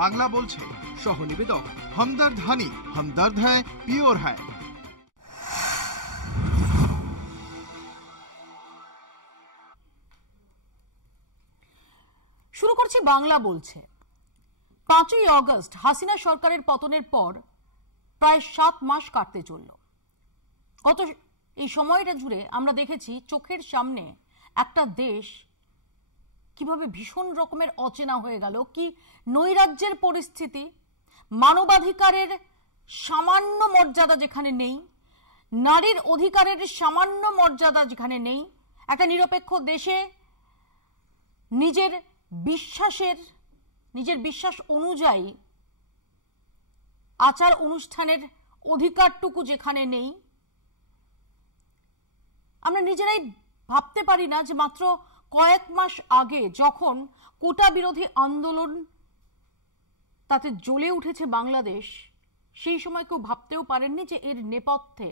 বাংলা বলছে সহ নিবেদক हमदर्द हनी, हमदर्द है प्योर है। শুরু করছি বাংলা বলছে। 5ই আগস্ট হাসিনা সরকারের পতনের পর প্রায় 7 মাস কাটতে চলল। গত এই সময়টা জুড়ে আমরা দেখেছি চোখের সামনে একটা দেশ কিভাবে ভীষণ রকমের অচেনা হয়ে গেল, কি নৈরাজ্যের পরিস্থিতি, মানবাধিকারের সামান্য মর্যাদা যেখানে নেই, নারীর অধিকারের সামান্য মর্যাদা যেখানে নেই, একটা নিরপেক্ষ দেশে নিজের বিশ্বাস অনুযায়ী আচার অনুষ্ঠানের অধিকারটুকু যেখানে নেই, আমরা নিজেরাই ভাবতে পারি না যে মাত্র কয়েক মাস আগে যখন কোটা বিরোধী আন্দোলন তাতে জ্বলে উঠেছে বাংলাদেশ, সেই সময় কেউ ভাবতেও পারেননি যে এর নেপথ্যে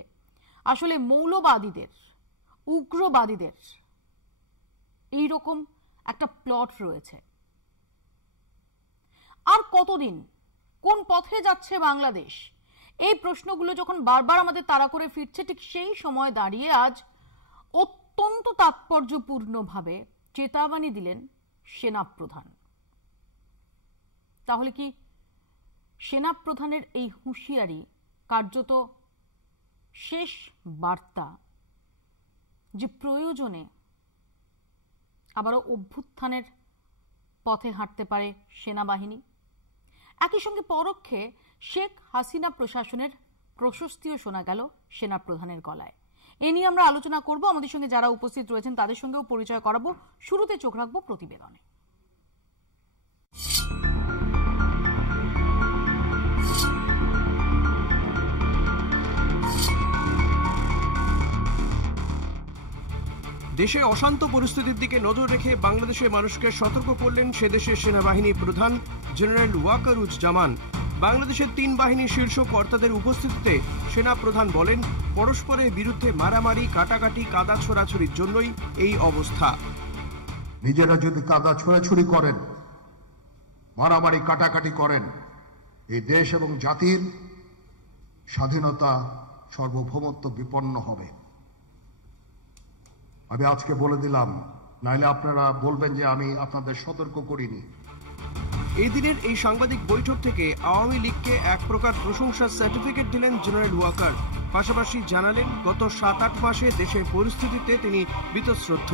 আসলে মৌলবাদীদের, উগ্রবাদীদের এইরকম একটা প্লট রয়েছে। আর কতদিন, কোন পথে যাচ্ছে বাংলাদেশ, এই প্রশ্নগুলো যখন বারবার আমাদের তাড়া করে ফিরছে, ঠিক সেই সময় দাঁড়িয়ে আজ অত্যন্ত তাৎপর্যপূর্ণভাবে চেতাবানী দিলেন সেনাপ্রধান। তাহলে কি সেনাপ্রধানের এই হুঁশিয়ারি কার্যত শেষ বার্তা যে প্রয়োজনে আবারও অভ্যুত্থানের পথে হাঁটতে পারে সেনাবাহিনী? একই সঙ্গে পরোক্ষে শেখ হাসিনা প্রশাসনের প্রশস্তিও শোনা গেল সেনাপ্রধানের গলায়। এ নিয়ে আমরা আলোচনা করব। আমাদের সঙ্গে যারা উপস্থিত রয়েছেন তাদের সঙ্গেও পরিচয় করাবো। শুরুতে চোখ রাখবো প্রতিবেদনে। দেশে অশান্ত পরিস্থিতির দিকে নজর রেখে বাংলাদেশের মানুষকে সতর্ক করলেন সে দেশের সেনাবাহিনী প্রধান জেনারেল ওয়াকারুজ্জামান। বাংলাদেশের 3 বাহিনীর শীর্ষ কর্তাদের উপস্থিতিতে সেনা প্রধান বলেন, পরস্পরের বিরুদ্ধে মারামারি, কাটাকাটি, কাদা ছোড়াছুড়ির জন্যই এই অবস্থা। নিজেরা যদি কাদা ছোড়াছুড়ি করেন, মারামারি কাটাকাটি করেন, এই দেশ এবং জাতির স্বাধীনতা, সার্বভৌমত্ব বিপন্ন হবে। আমি আজকে বলে দিলাম, নাইলে আপনারা বলবেন যে আমি আপনাদের সতর্ক করিনি। এই দিনের এই সাংবাদিক বৈঠক থেকে আওয়ামী লীগকে এক প্রকার প্রশংসার সার্টিফিকেট দিলেন জেনারেল ওয়াকার। পাশাপাশি জানালেন, গত 7-8 মাসে দেশের পরিস্থিতিতে তিনি বীতশ্রদ্ধ।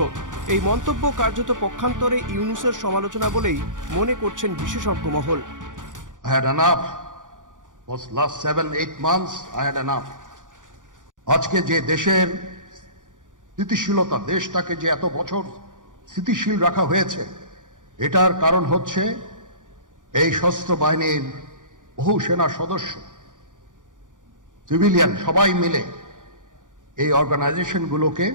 এই মন্তব্য কার্যত পক্ষান্তরে ইউনূসের সমালোচনা বলেই মনে করছেন বিশেষজ্ঞ মহল। I had enough. Was last 7-8 months I had enough. আজকে যে দেশের স্থিতিশীলতা, দেশটাকে যে এত বছর স্থিতিশীল রাখা হয়েছে, এটার কারণ হচ্ছে এই সশস্ত্র বাহিনীর বহু সেনা সদস্য, সিভিলিয়ান সবাই মিলে এই অর্গানাইজেশনগুলোকে,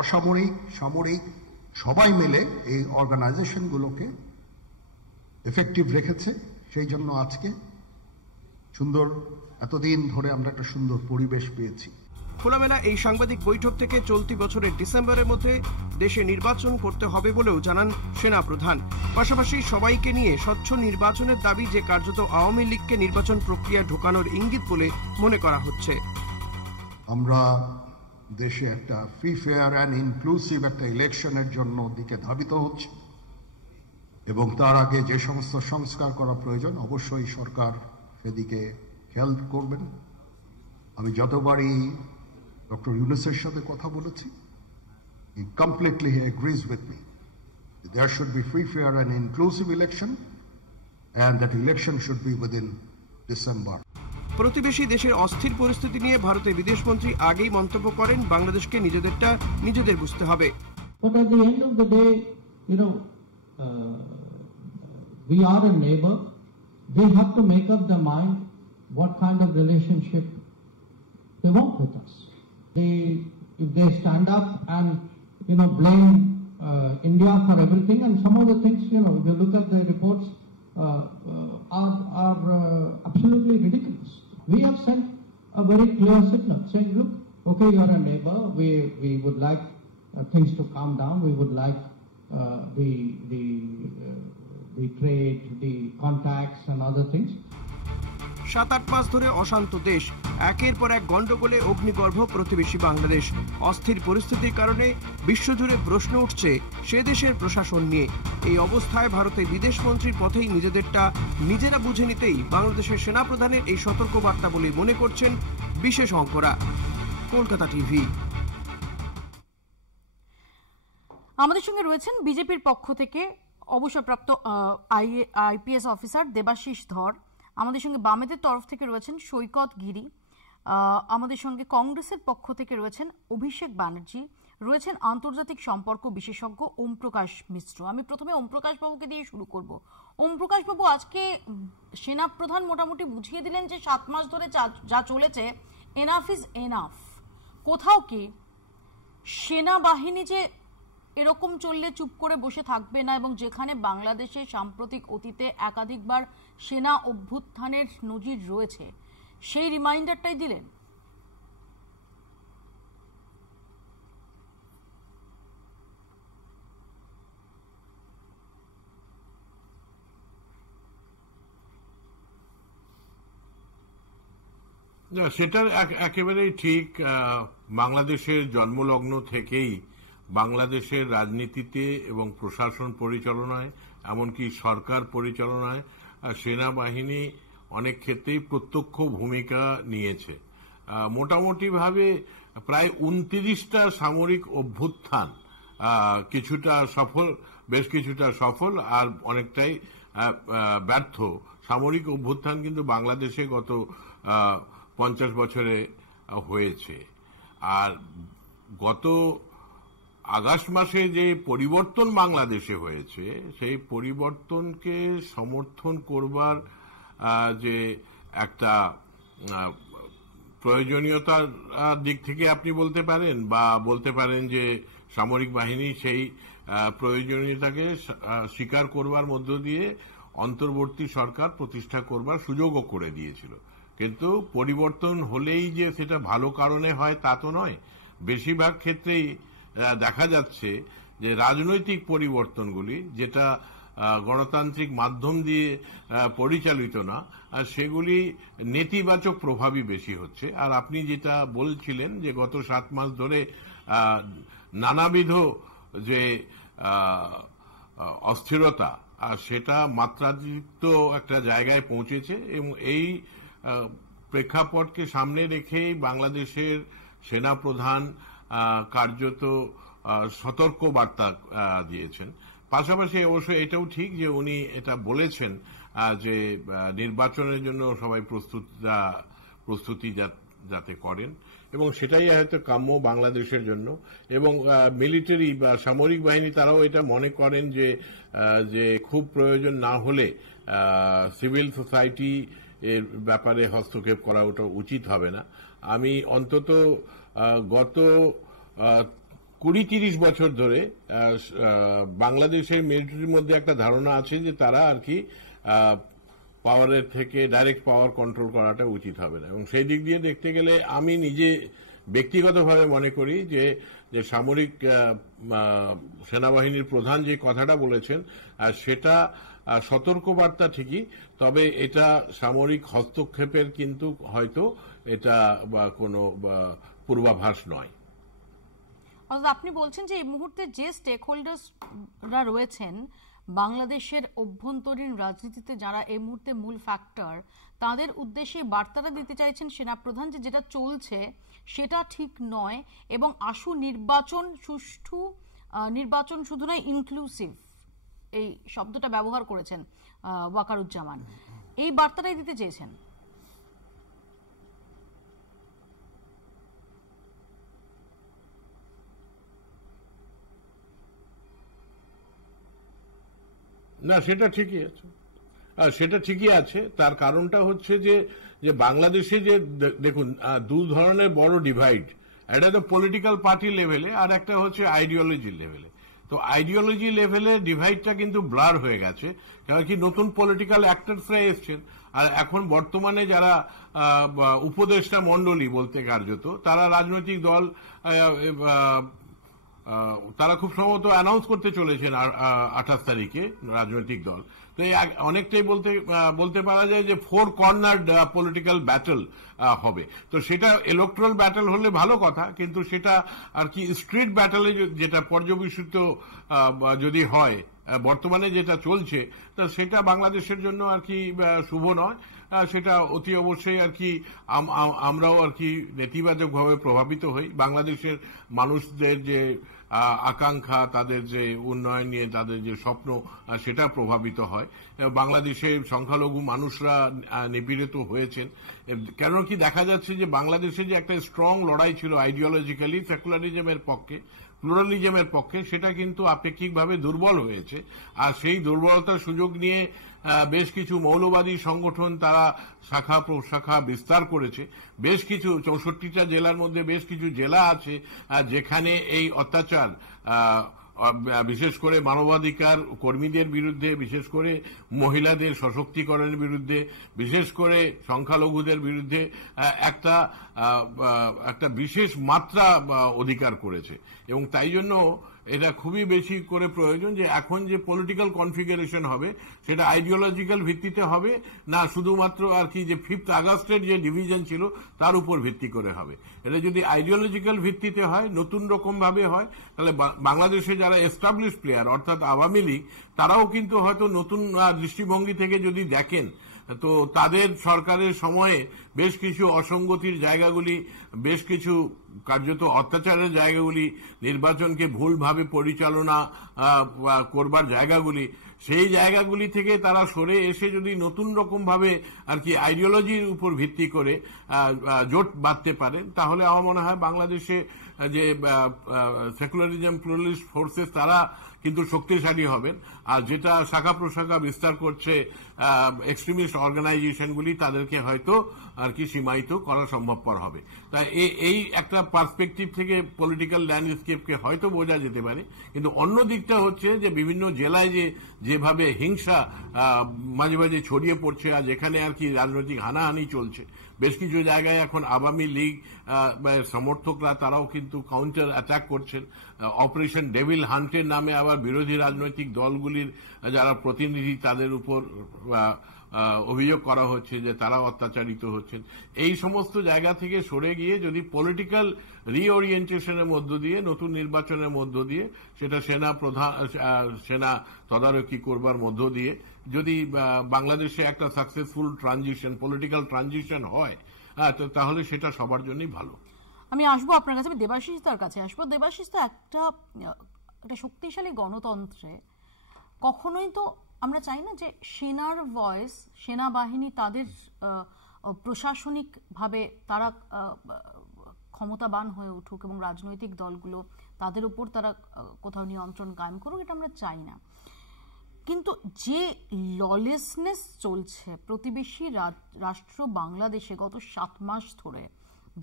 অসামরিক, সামরিক সবাই মিলে এই অর্গানাইজেশনগুলোকে এফেক্টিভ রেখেছে। সেই জন্য আজকে সুন্দর, এতদিন ধরে আমরা একটা সুন্দর পরিবেশ পেয়েছি। খোলামেলা এই সাংবাদিক বৈঠক থেকে চলতি বছরের ডিসেম্বরের মধ্যে দেশে নির্বাচন করতে হবে বলেও জানান সেনা প্রধান। পাশাপাশি সবাইকে নিয়ে স্বচ্ছ নির্বাচনের দাবি, যে কার্যত আওয়ামী লীগকে নির্বাচন প্রক্রিয়া ঢোকানোর ইঙ্গিত বলে মনে করা হচ্ছে। আমরা দেশে একটা ফ্রি, ফেয়ার অ্যান্ড ইনক্লুসিভ একটা ইলেকশনের জন্য দিকে ধাবিত হচ্ছে, এবং তার আগে যে সমস্ত সংস্কার করা প্রয়োজন অবশ্যই সরকার সেদিকে খেয়াল করবেন। আমি যতবারই ডক্টর ইউনূসের সাথে কথা বলেছি, he completely agrees with me. There should be free, fair and inclusive election, and that election should be within December. প্রতিবেশী দেশের অস্থির পরিস্থিতি নিয়ে ভারতের বিদেশমন্ত্রী আগেই মন্তব্য করেন, বাংলাদেশকে নিজেদেরটা নিজেদের বুঝতে হবে। But at the end of the day, we are a neighbor. We have to make up their mind what kind of relationship they want with us. If they stand up and blame India for everything, and some of the things, if you look at the reports, are absolutely ridiculous. We have sent a very clear signal saying, look, okay, you are a neighbor. We would like things to calm down. We would like the the trade, the contacts and other things. 7-8 মাস ধরে অশান্ত দেশ, একের পর এক গন্ডগোলে অগ্নিগর্ভ প্রতিবেশী বাংলাদেশ। অস্থির পরিস্থিতির কারণে বিশ্বজুড়ে প্রশ্ন উঠছে সে দেশের প্রশাসন নিয়ে। এই অবস্থায় ভারতের বিদেশমন্ত্রীর পথেই নিজেদেরটা নিজেরা বুঝে নিতেই বাংলাদেশের সেনাপ্রধানের এই সতর্কবার্তা বলে মনে করছেন বিশেষজ্ঞরা। কলকাতা টিভি। আমাদের সঙ্গে রয়েছেন বিজেপির পক্ষ থেকে অবসরপ্রাপ্ত আইপিএস অফিসার দেবাশিস ধর। আমাদের সঙ্গে বামেদের তরফ থেকে রয়েছেন সৈকত গিরি। আমাদের সঙ্গে কংগ্রেসের পক্ষ থেকে রয়েছেন অভিষেক ব্যানার্জি, রয়েছেন আন্তর্জাতিক সম্পর্ক বিশেষজ্ঞ ওম প্রকাশ মিশ্র। আমি প্রথমে ওম প্রকাশ বাবুকে দিয়ে শুরু করব। ওম প্রকাশ বাবু, আজকে সেনাপ্রধান মোটামুটি বুঝিয়ে দিলেন যে 7 মাস ধরে যা চলেছে এনাফ ইজ এনাফ। কোথাও কি সেনাবাহিনী যে এরকম চললে চুপ করে বসে থাকবে না, এবং যেখানে বাংলাদেশের সাম্প্রতিক অতীতে একাধিকবার সেনা অভ্যুত্থানের নজির রয়েছে, সেই রিমাইন্ডারটাই দিলেন? সেটার একেবারেই ঠিক। বাংলাদেশের জন্মলগ্ন থেকেই বাংলাদেশের রাজনীতিতে এবং প্রশাসন পরিচালনায়, এমনকি সরকার পরিচালনায় সেনাবাহিনী অনেক ক্ষেত্রেই প্রত্যক্ষ ভূমিকা নিয়েছে। মোটামুটিভাবে প্রায় 29টা সামরিক অভ্যুত্থান, কিছুটা সফল, বেশ কিছুটা সফল আর অনেকটাই ব্যর্থ সামরিক অভ্যুত্থান কিন্তু বাংলাদেশে গত 50 বছরে হয়েছে। আর গত আগস্ট মাসে যে পরিবর্তন বাংলাদেশে হয়েছে, সেই পরিবর্তনকে সমর্থন করবার যে একটা প্রয়োজনীয়তার দিক থেকে আপনি বলতে পারেন, বা বলতে পারেন যে সামরিক বাহিনী সেই প্রয়োজনীয়তাকে স্বীকার করবার মধ্য দিয়ে অন্তর্বর্তী সরকার প্রতিষ্ঠা করবার সুযোগও করে দিয়েছিল। কিন্তু পরিবর্তন হলেই যে সেটা ভালো কারণে হয় তা তো নয়। বেশিরভাগ ক্ষেত্রেই দেখা যাচ্ছে যে রাজনৈতিক পরিবর্তনগুলি, যেটা গণতান্ত্রিক মাধ্যম দিয়ে পরিচালিত না, সেগুলি নেতিবাচক প্রভাবই বেশি হচ্ছে। আর আপনি যেটা বলছিলেন যে গত 7 মাস ধরে নানাবিধ যে অস্থিরতা, সেটা মাত্রাতিরিক্ত একটা জায়গায় পৌঁছেছে, এবং এই প্রেক্ষাপটকে সামনে রেখেই বাংলাদেশের সেনাপ্রধান কার্যত সতর্ক বার্তা দিয়েছেন। পাশাপাশি অবশ্যই এটাও ঠিক যে উনি এটা বলেছেন যে নির্বাচনের জন্য সবাই প্রস্তুতি যাতে করেন, এবং সেটাই হয়তো কাম্য বাংলাদেশের জন্য। এবং মিলিটারি বা সামরিক বাহিনী তারাও এটা মনে করেন যে খুব প্রয়োজন না হলে সিভিল সোসাইটি এর ব্যাপারে হস্তক্ষেপ করা ওটা উচিত হবে না। আমি অন্তত গত 20-30 বছর ধরে বাংলাদেশের মিলিটারির মধ্যে একটা ধারণা আছে যে তারা আর কি পাওয়ারের থেকে ডাইরেক্ট পাওয়ার কন্ট্রোল করাটা উচিত হবে না। এবং সেই দিক দিয়ে দেখতে গেলে আমি নিজে ব্যক্তিগতভাবে মনে করি যে সামরিক সেনাবাহিনীর প্রধান যে কথাটা বলেছেন সেটা সতর্কবার্তা ঠিকই, তবে এটা সামরিক হস্তক্ষেপের কিন্তু হয়তো এটা কোনো পূর্বাভাস নয়। আপনি বলছেন যে এই মুহূর্তে যে স্টেক হোল্ডার্সরা রয়েছেন বাংলাদেশের অভ্যন্তরীণ রাজনীতিতে, যারা এই মুহূর্তে মূল ফ্যাক্টর, তাদের উদ্দেশ্যে বার্তাটা দিতে চাইছেন সেনাপ্রধান যে যেটা চলছে সেটা ঠিক নয়, এবং আশু নির্বাচন, সুষ্ঠু নির্বাচন শুধু নয়, ইনক্লুসিভ, এই শব্দটা ব্যবহার করেছেন ওয়াকারুজ্জামান। এই বার্তাটাই দিতে চেয়েছেন। না, সেটা ঠিকই আছে, সেটা ঠিকই আছে। তার কারণটা হচ্ছে যে বাংলাদেশে যে দেখুন 2 ধরনের বড় ডিভাইড, একটা তো পলিটিক্যাল পার্টি লেভেলে, আর একটা হচ্ছে আইডিওলজি লেভেলে। তো আইডিওলজি লেভেলে ডিভাইডটা কিন্তু ব্লার হয়ে গেছে, কারণ কি নতুন পলিটিক্যাল অ্যাক্টরসরা এসছেন, আর এখন বর্তমানে যারা উপদেষ্টা মন্ডলী বলতে কার্যত, তারা রাজনৈতিক দল তারা খুব সম্ভবত অ্যানাউন্স করতে চলেছেন 28 তারিখে রাজনৈতিক দল। তো অনেকটাই বলতে পারা যায় যে 4 কর্নার্ড পলিটিক্যাল ব্যাটল হবে। তো সেটা ইলেকট্রাল ব্যাটল হলে ভালো কথা, কিন্তু সেটা আর কি স্ট্রিট ব্যাটলে যেটা পর্যবেসিত যদি হয় বর্তমানে যেটা চলছে, তা সেটা বাংলাদেশের জন্য আর কি শুভ নয়। সেটা অতি অবশ্যই আর কি আমরাও আর কি নেতিবাচকভাবে প্রভাবিত হই। বাংলাদেশের মানুষদের যে আকাঙ্ক্ষা, তাদের যে উন্নয়ন নিয়ে তাদের যে স্বপ্ন, সেটা প্রভাবিত হয়। বাংলাদেশে সংখ্যালঘু মানুষরা নিপীড়িত হয়েছেন। কেন কি দেখা যাচ্ছে যে বাংলাদেশে যে একটা স্ট্রং লড়াই ছিল আইডিওলজিক্যালি সেকুলারিজমের পক্ষে, প্লুরালিজমের পক্ষে, সেটা কিন্তু আপেক্ষিকভাবে দুর্বল হয়েছে। আর সেই দুর্বলতার সুযোগ নিয়ে বেশ কিছু মৌলবাদী সংগঠন তারা শাখা প্রশাখা বিস্তার করেছে। বেশ কিছু 64টা জেলার মধ্যে বেশ কিছু জেলা আছে যেখানে এই অত্যাচার, বিশেষ করে মানবাধিকার কর্মীদের বিরুদ্ধে, বিশেষ করে মহিলাদের সশক্তিকরণের বিরুদ্ধে, বিশেষ করে সংখ্যালঘুদের বিরুদ্ধে একটা বিশেষ মাত্রা অধিকার করেছে। এবং তাই জন্য এটা খুবই বেশি করে প্রয়োজন যে এখন যে পলিটিক্যাল কনফিগারেশন হবে সেটা আইডিওলজিক্যাল ভিত্তিতে হবে না, শুধুমাত্র আর কি যে 5th আগস্টের যে ডিভিশন ছিল তার উপর ভিত্তি করে হবে। এটা যদি আইডিওলজিক্যাল ভিত্তিতে হয়, নতুন রকম ভাবে হয়, তাহলে বাংলাদেশে যারা এস্টাবলিশ প্লেয়ার অর্থাৎ আওয়ামী লীগ, তারাও কিন্তু হয়তো নতুন দৃষ্টিভঙ্গি থেকে যদি দেখেন, তো তাদের সরকারের সময়ে বেশ কিছু অসঙ্গতির জায়গাগুলি, বেশ কিছু কার্যত অত্যাচারের জায়গাগুলি, নির্বাচনকে ভুলভাবে পরিচালনা করবার জায়গাগুলি, সেই জায়গাগুলি থেকে তারা সরে এসে যদি নতুন রকম ভাবে আর কি আইডিওলজির উপর ভিত্তি করে জোট বাঁধতে পারেন, তাহলে আমার মনে হয় বাংলাদেশে যে সেকুলারিজম প্লুরালিস্ট ফোর্সেস তারা কিন্তু শক্তিশালী হবেন। আর যেটা শাখা প্রশাখা বিস্তার করছে এক্সট্রিমিস্ট অর্গানাইজেশনগুলি, তাদেরকে হয়তো আর কি সীমায়িত করা সম্ভবপর হবে। তাই এই একটা পার্সপেক্টিভ থেকে পলিটিক্যাল ল্যান্ডস্কেপকে হয়তো বোঝা যেতে পারে। কিন্তু অন্য দিকটা হচ্ছে যে বিভিন্ন জেলায় যেভাবে হিংসা মাঝে মাঝে ছড়িয়ে পড়ছে, আর যেখানে আর কি রাজনৈতিক হানাহানি চলছে, বেশ কিছু জায়গায় এখন আওয়ামী লীগ সমর্থকরা তারাও কিন্তু কাউন্টার অ্যাটাক করছেন। অপারেশন ডেভিল হান্টের নামে আবার বিরোধী রাজনৈতিক দলগুলির যারা প্রতিনিধি, তাদের উপর অভিযোগ করা হচ্ছে যে তারা অত্যাচারিত হচ্ছেন। এই সমস্ত জায়গা থেকে সরে গিয়ে যদি পলিটিক্যাল রিওরিয়েন্টেশনের মধ্য দিয়ে, নতুন নির্বাচনের মধ্য দিয়ে, সেটা সেনা তদারকি করবার মধ্য দিয়ে যদি বাংলাদেশে একটা সাকসেসফুল ট্রানজিশন, পলিটিক্যাল ট্রানজিশন হয়, তাহলে সেটা সবার জন্যই ভালো। আমি আসবো আপনার কাছে, আমি দেবাশিস তার কাছে আসবো। দেবাশিস, তো একটা শক্তিশালী গণতন্ত্রে কখনোই তো আমরা চাই না যে সেনার ভয়েস, সেনাবাহিনী তাদের প্রশাসনিকভাবে তারা ক্ষমতাবান হয়ে উঠুক এবং রাজনৈতিক দলগুলো তাদের উপর তারা কোথাও নিয়ন্ত্রণ কায়েম করুক, এটা আমরা চাই না। কিন্তু যে ললেসনেস চলছে প্রতিবেশী রাষ্ট্র বাংলাদেশে গত 7 মাস ধরে,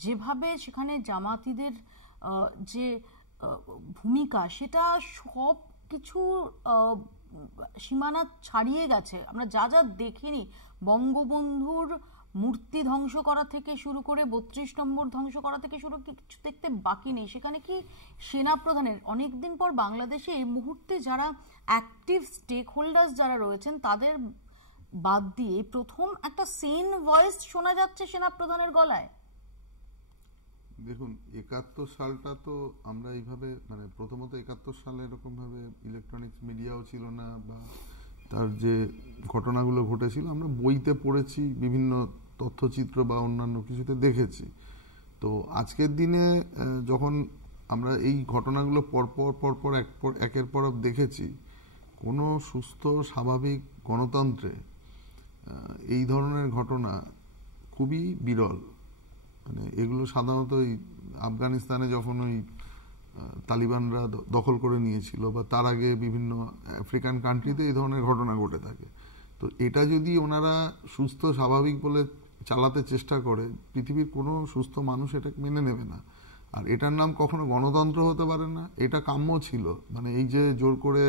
যেভাবে সেখানে জামাতিদের যে ভূমিকা, সেটা সব কিছু সীমানা ছাড়িয়ে গেছে। আমরা যা যা দেখিনি, বঙ্গবন্ধুর মূর্তি ধ্বংস করা থেকে শুরু করে 32 নম্বর ধ্বংস করা থেকে শুরু, কিছু দেখতে বাকি নেই। সেখানে কি সেনা প্রধানের অনেকদিন পর বাংলাদেশে এই মুহূর্তে যারা অ্যাক্টিভ স্টেক হোল্ডার্স যারা রয়েছেন তাদের বাদ দিয়ে প্রথম একটা সেন ভয়েস শোনা যাচ্ছে সেনা প্রধানের গলায়। দেখুন, 71 সালটা তো আমরা এইভাবে, মানে প্রথমত 71 সালে এরকম ভাবে ইলেকট্রনিক্স মিডিয়াও ছিল না, বা তার যে ঘটনাগুলো ঘটেছিল আমরা বইতে পড়েছি, বিভিন্ন তথ্যচিত্র বা অন্যান্য কিছুতে দেখেছি। তো আজকের দিনে যখন আমরা এই ঘটনাগুলো পরপর একের পর দেখেছি, কোনো সুস্থ স্বাভাবিক গণতন্ত্রে এই ধরনের ঘটনা খুবই বিরল। মানে এগুলো সাধারণত ওই আফগানিস্তানে যখন ওই তালিবানরা দখল করে নিয়েছিল, বা তার আগে বিভিন্ন আফ্রিকান কান্ট্রিতে এই ধরনের ঘটনা ঘটে থাকে। তো এটা যদি ওনারা সুস্থ স্বাভাবিক বলে চালাতে চেষ্টা করে, পৃথিবীর কোনো সুস্থ মানুষ এটা মেনে নেবে না। আর এটার নাম কখনো গণতন্ত্র হতে পারে না। এটা কাম্য ছিল, মানে এই যে জোর করে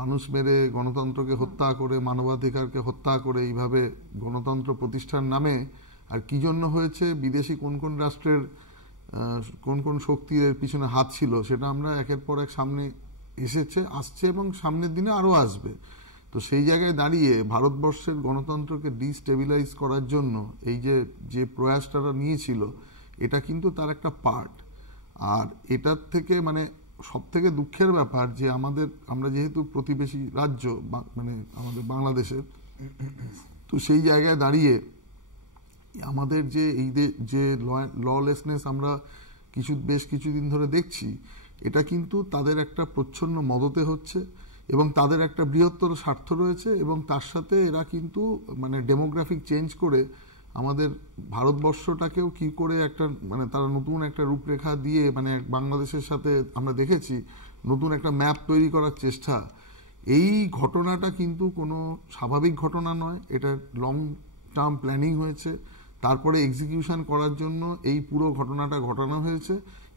মানুষ মেরে, গণতন্ত্রকে হত্যা করে, মানবাধিকারকে হত্যা করে এইভাবে গণতন্ত্র প্রতিষ্ঠার নামে, আর কি জন্য হয়েছে, বিদেশি কোন কোন রাষ্ট্রের কোন কোন শক্তির পিছনে হাত ছিল সেটা আমরা একের পর এক সামনে আসছে এবং সামনের দিনে আরো আসবে। তো সেই জায়গায় দাঁড়িয়ে ভারতবর্ষের গণতন্ত্রকে ডিস্টেবিলাইজ করার জন্য এই যে প্রয়াসটা নিয়েছিল, এটা কিন্তু তার একটা পার্ট। আর এটার থেকে মানে সব থেকে দুঃখের ব্যাপার যে আমরা যেহেতু প্রতিবেশী রাজ্য মানে আমাদের বাংলাদেশের, তো সেই জায়গায় দাঁড়িয়ে আমাদের যে যে ললেসনেস আমরা বেশ কিছুদিন ধরে দেখছি, এটা কিন্তু তাদের একটা প্রচ্ছন্ন মদতে হচ্ছে এবং তাদের একটা বৃহত্তর স্বার্থ রয়েছে। এবং তার সাথে এরা কিন্তু মানে ডেমোগ্রাফিক চেঞ্জ করে আমাদের ভারতবর্ষটাকেও কি করে একটা মানে তারা নতুন একটা রূপরেখা দিয়ে মানে বাংলাদেশের সাথে আমরা দেখেছি নতুন একটা ম্যাপ তৈরি করার চেষ্টা। এই ঘটনাটা কিন্তু কোনো স্বাভাবিক ঘটনা নয়, এটা লং টার্ম প্ল্যানিং হয়েছে, তারপরে এক্সিকিউশন করার জন্য এই পুরো ঘটনাটা ঘটানো হয়েছে।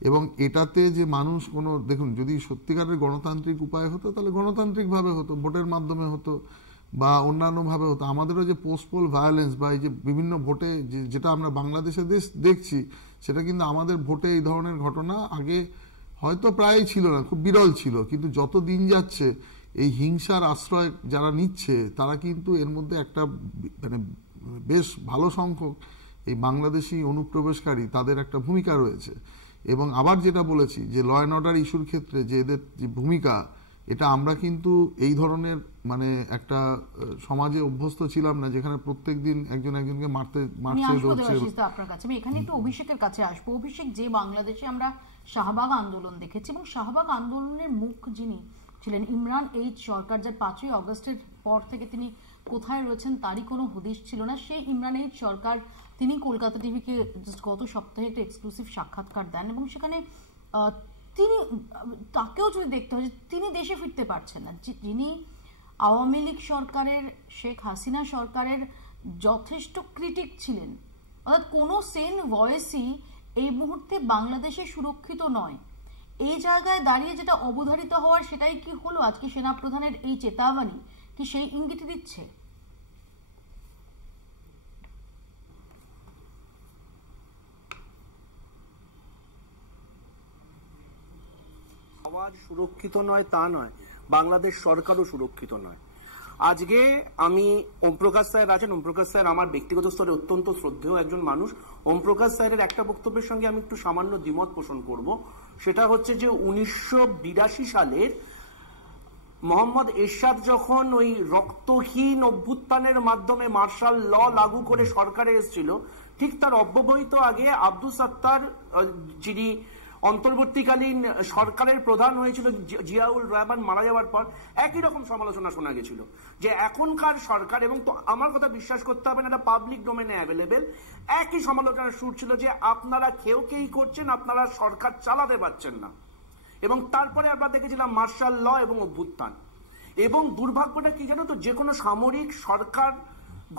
এবং এটাতে যে মানুষ দেখুন, যদি সত্যিকারের গণতান্ত্রিক উপায় হতো তাহলে গণতান্ত্রিকভাবে হতো, ভোটের মাধ্যমে হতো বা অন্যান্যভাবে হতো। আমাদেরও যে পোস্টপোল ভায়োলেন্স বা এই যে বিভিন্ন ভোটে যেটা আমরা বাংলাদেশে দেখছি, সেটা কিন্তু আমাদের ভোটে এই ধরনের ঘটনা আগে হয়তো প্রায়ই ছিল না, খুব বিরল ছিল। কিন্তু যত দিন যাচ্ছে এই হিংসার আশ্রয় যারা নিচ্ছে তারা কিন্তু এর মধ্যে একটা মানে বেশ ভালো সংখ্যক এই বাংলাদেশি অনুপ্রবেশকারী, তাদের একটা ভূমিকা রয়েছে। এবং আবার যেটা বলেছি যে ল অ্যান্ড অর্ডার ইস্যুর ক্ষেত্রে যে এদের যে ভূমিকা, এটা আমরা কিন্তু এই ধরনের মানে একটা সমাজে অভ্যস্ত ছিলাম না যেখানে প্রত্যেকদিন একজনকে মারছে। আপনার কাছে আমি এখানে একটু অভিষেকের কাছে আসবো। অভিষেক, যে বাংলাদেশে আমরা শাহবাগ আন্দোলন দেখেছি এবং শাহবাগ আন্দোলনের মুখ যিনি ছিলেন ইমরান এইচ সরকার, যার 5ই আগস্টের পর থেকে তিনি কোথায় রয়েছেন তারই কোনো হদিশ ছিল না, সেই ইমরান এইচ সরকার তিনি কলকাতা টিভিকে গত সপ্তাহে একটা এক্সক্লুসিভ সাক্ষাৎকার দেন এবং সেখানে তিনি তাকেও যদি দেখতে হয় তিনি দেশে ফিরতে পারছেন না, যিনি আওয়ামী লীগ সরকারের শেখ হাসিনা সরকারের যথেষ্ট ক্রিটিক ছিলেন। অর্থাৎ কোনো সেন ভয়েসই এই মুহূর্তে বাংলাদেশে সুরক্ষিত নয়। এই জায়গায় দাঁড়িয়ে যেটা অবধারিত হওয়ার সেটাই কি হলো? আজকে সেনাপ্রধানের এই চেতাবনী কি সেই ইঙ্গিত দিচ্ছে? আওয়াজ সুরক্ষিত নয় তা নয়, বাংলাদেশ সরকারও সুরক্ষিত নয়। আজকে আমি ওমপ্রকাশ স্যার আছেন, ওমপ্রকাশ স্যার আমার ব্যক্তিগত স্তরে অত্যন্ত শ্রদ্ধেয় একজন মানুষ। ওমপ্রকাশ স্যারের একটা বক্তব্যের সঙ্গে আমি একটু সামান্য দ্বিমত পোষণ করব। সেটা হচ্ছে যে 1982 সালের মোহাম্মদ এরশাদ যখন ওই রক্তহীন অভ্যুত্থানের মাধ্যমে মার্শাল ল লাগু করে সরকারে এসেছিল, ঠিক তার অব্যবহিত আগে আব্দুল সাত্তার, যিনি অন্তর্বর্তীকালীন সরকারের প্রধান হয়েছিল জিয়াউর রহমান মারা যাওয়ার পর, একই রকম সমালোচনা শোনা গেছিল যে এখনকার সরকার, এবং তো আমার কথা বিশ্বাস করতে হবে না, এটা পাবলিক ডোমেনে অ্যাভেলেবেল, একই সমালোচনার সুর ছিল যে আপনারা খেয়েই করছেন, আপনারা সরকার চালাতে পারছেন না। এবং তারপরে আমরা দেখেছিলাম মার্শাল ল এবং অভ্যুত্থান। এবং দুর্ভাগ্যটা কি জানো তো, যে কোনো সামরিক সরকার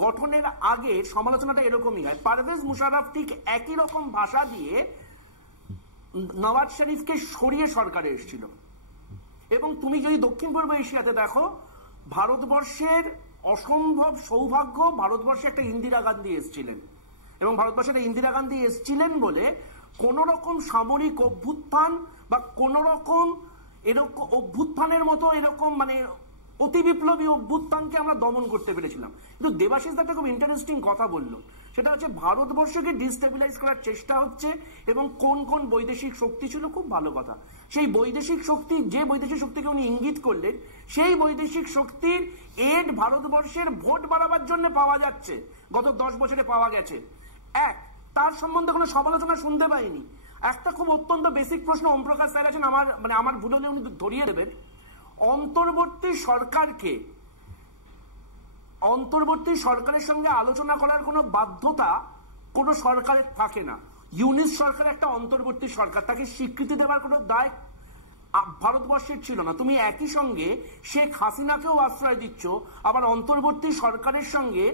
গঠনের আগে সমালোচনাটা এরকমই হয়। পারভেজ মুশাররফ ঠিক একই রকম ভাষা দিয়ে নওয়াজ শরীফকে সরিয়ে সরকারে এসেছিল। এবং তুমি যদি দক্ষিণ পূর্ব এশিয়াতে দেখো, ভারতবর্ষের অসম্ভব সৌভাগ্য, ভারতবর্ষে একটা ইন্দিরা গান্ধী এসেছিলেন, এবং ভারতবর্ষে একটা ইন্দিরা গান্ধী এসেছিলেন বলে কোন রকম সামরিক অভ্যুত্থান বা কোন রকম এরকম অভ্যুত্থানের মতো এরকম মানে অতি বিপ্লবী অভ্যুত্থানকে আমরা দমন করতে পেরেছিলাম। কিন্তু দেবাশিস দা একটা খুব ইন্টারেস্টিং কথা বললো, সেটা হচ্ছে ভারতবর্ষকে ডিস্টেবিলাইজ করার চেষ্টা হচ্ছে এবং কোন কোন বৈদেশিক শক্তি ছিল। খুব ভালো কথা। সেই বৈদেশিক শক্তি, যে বৈদেশিক শক্তিকে উনি ইঙ্গিত করলেন, সেই বৈদেশিক শক্তির এড ভারতবর্ষের ভোট বাড়াবার জন্য পাওয়া যাচ্ছে, গত 10 বছরে পাওয়া গেছে। তার সম্বন্ধে কোনো সমালোচনা শুনতে পাইনি। একটা খুব অত্যন্ত বেসিক প্রশ্ন ওমপ্রকাশ স্যার আছেন, আমার ভুল হলে উনি ধরিয়ে দেবেন। অন্তর্বর্তী সরকারের সঙ্গে আলোচনা করার কোনো বাধ্যতা কোনো সরকারের থাকে না। ইউনিস সরকার একটা অন্তর্বর্তী সরকার, তাকে স্বীকৃতি দেওয়ার কোনো দায় ভারতবর্ষের ছিল না। তুমি একই সঙ্গে শেখ হাসিনাকেও আশ্রয় দিচ্ছ, আবার অন্তর্বর্তী সরকারের সঙ্গে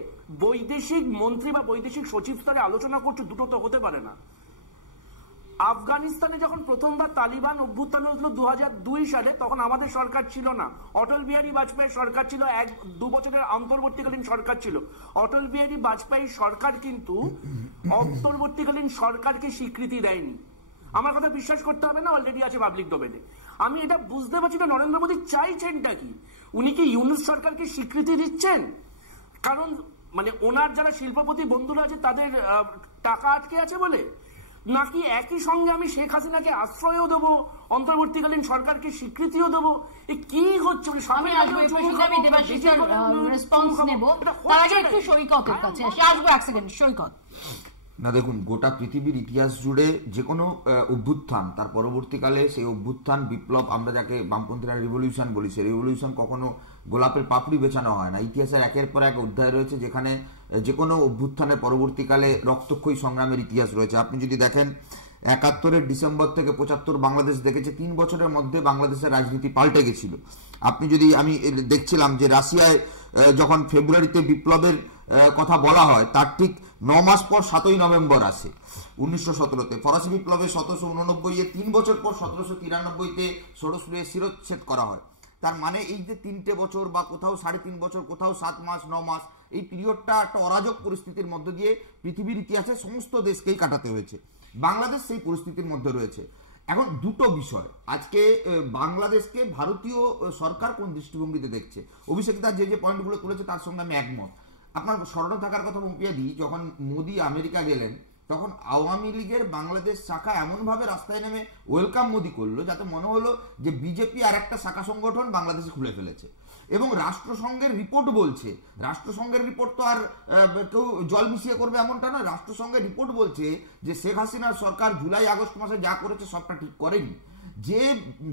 বৈদেশিক মন্ত্রী বা বৈদেশিক সচিব স্তরে আলোচনা করছো, দুটো তো হতে পারে না। আফগানিস্তানে যখন প্রথমবার তালিবান অভ্যুত্থান হয়েছিল 2002 সালে, তখন আমাদের সরকার ছিল না, অটল বিহারী বাজপেয়ীর সরকার ছিল, 1-2 বছরের অন্তর্বর্তীকালীন সরকার ছিল। অটল বিহারী বাজপেয়ীর সরকার কিন্তু অন্তর্বর্তীকালীন সরকারকে স্বীকৃতি দেয়নি। আমার কথা বিশ্বাস করতে হবে না, অলরেডি আছে পাবলিক ডোমেনে। আমি এটা বুঝতে পারছি না নরেন্দ্র মোদী চাইছেনটা কি। উনি কি ইউনূস সরকারকে স্বীকৃতি দিচ্ছেন? কারণ মানে ওনার যারা শিল্পপতি বন্ধুরা আছে তাদের টাকা আটকে আছে বলে, নাকি একই সঙ্গে আমি শেখ হাসিনাকে আশ্রয়ও দেবো, অন্তর্বর্তীকালীন সরকারকে স্বীকৃতিও দেবো? কি হচ্ছে? আমি আসবো দেবাশিসের রেসপন্স নেব, তার আগে একটু সৈকতের কাছে আসবো। এক সেকেন্ড সৈকত। না দেখুন, গোটা পৃথিবীর ইতিহাস জুড়ে যে কোনো অভ্যুত্থান, তার পরবর্তীকালে সেই অভ্যুত্থান বিপ্লব, আমরা যাকে বামপন্থীরা রিভলিউশন বলি, সেই রিভলিউশন কখনো গোলাপের পাপড়ি বেছানো হয় না। ইতিহাসের একের পর এক অধ্যায় রয়েছে যেখানে যে কোনো অভ্যুত্থানের পরবর্তীকালে রক্তক্ষয়ী সংগ্রামের ইতিহাস রয়েছে। আপনি যদি দেখেন ৭১-এর ডিসেম্বর থেকে ৭৫ বাংলাদেশ দেখেছে ৩ বছরের মধ্যে বাংলাদেশের রাজনীতি পাল্টে গেছিল। আপনি যদি, আমি দেখছিলাম যে রাশিয়ায় যখন ফেব্রুয়ারিতে বিপ্লবের কথা বলা হয় তার ঠিক ৯ মাস পর ৭ই নভেম্বর আসে ১৯১৭-তে। ফরাসি বিপ্লবে ১৭৮৯-এ ৩ বছর পর ১৭৯৩-তে সরস্বতী শিরচ্ছেদ করা হয়। তার মানে এই যে ৩টে বছর বা কোথাও ৩.৫ বছর, কোথাও ৭ মাস ৯ মাস, এই পিরিয়ডটা একটা অরাজক পরিস্থিতির মধ্য দিয়ে পৃথিবীর ইতিহাসে সমস্ত দেশকেই কাটাতে হয়েছে। বাংলাদেশ সেই পরিস্থিতির মধ্যে রয়েছে। এখন দুটো বিষয়, আজকে বাংলাদেশকে ভারতীয় সরকার কোন দৃষ্টিভঙ্গিতে দেখছে, অভিষেকিতা যে পয়েন্টগুলো তুলেছে তার সঙ্গে আমি একমত। আপনার স্মরণে থাকার কথা মুপিয়ে দিই, যখন মোদি আমেরিকা গেলেন তখন আওয়ামী লীগের বাংলাদেশ শাখা এমনভাবে রাস্তায় নেমে ওয়েলকাম মোদি করলো যাতে মনে হলো যে বিজেপি আর একটা শাখা সংগঠন বাংলাদেশে খুলে ফেলেছে। এবং রাষ্ট্রসংঘের রিপোর্ট বলছে, রাষ্ট্রসংঘের রিপোর্ট তো আর কেউ জল মিশিয়ে করবে এমনটা নয়, রাষ্ট্রসংঘের রিপোর্ট বলছে যে শেখ হাসিনার সরকার জুলাই আগস্ট মাসে যা করেছে সবটা ঠিক করেনি। যে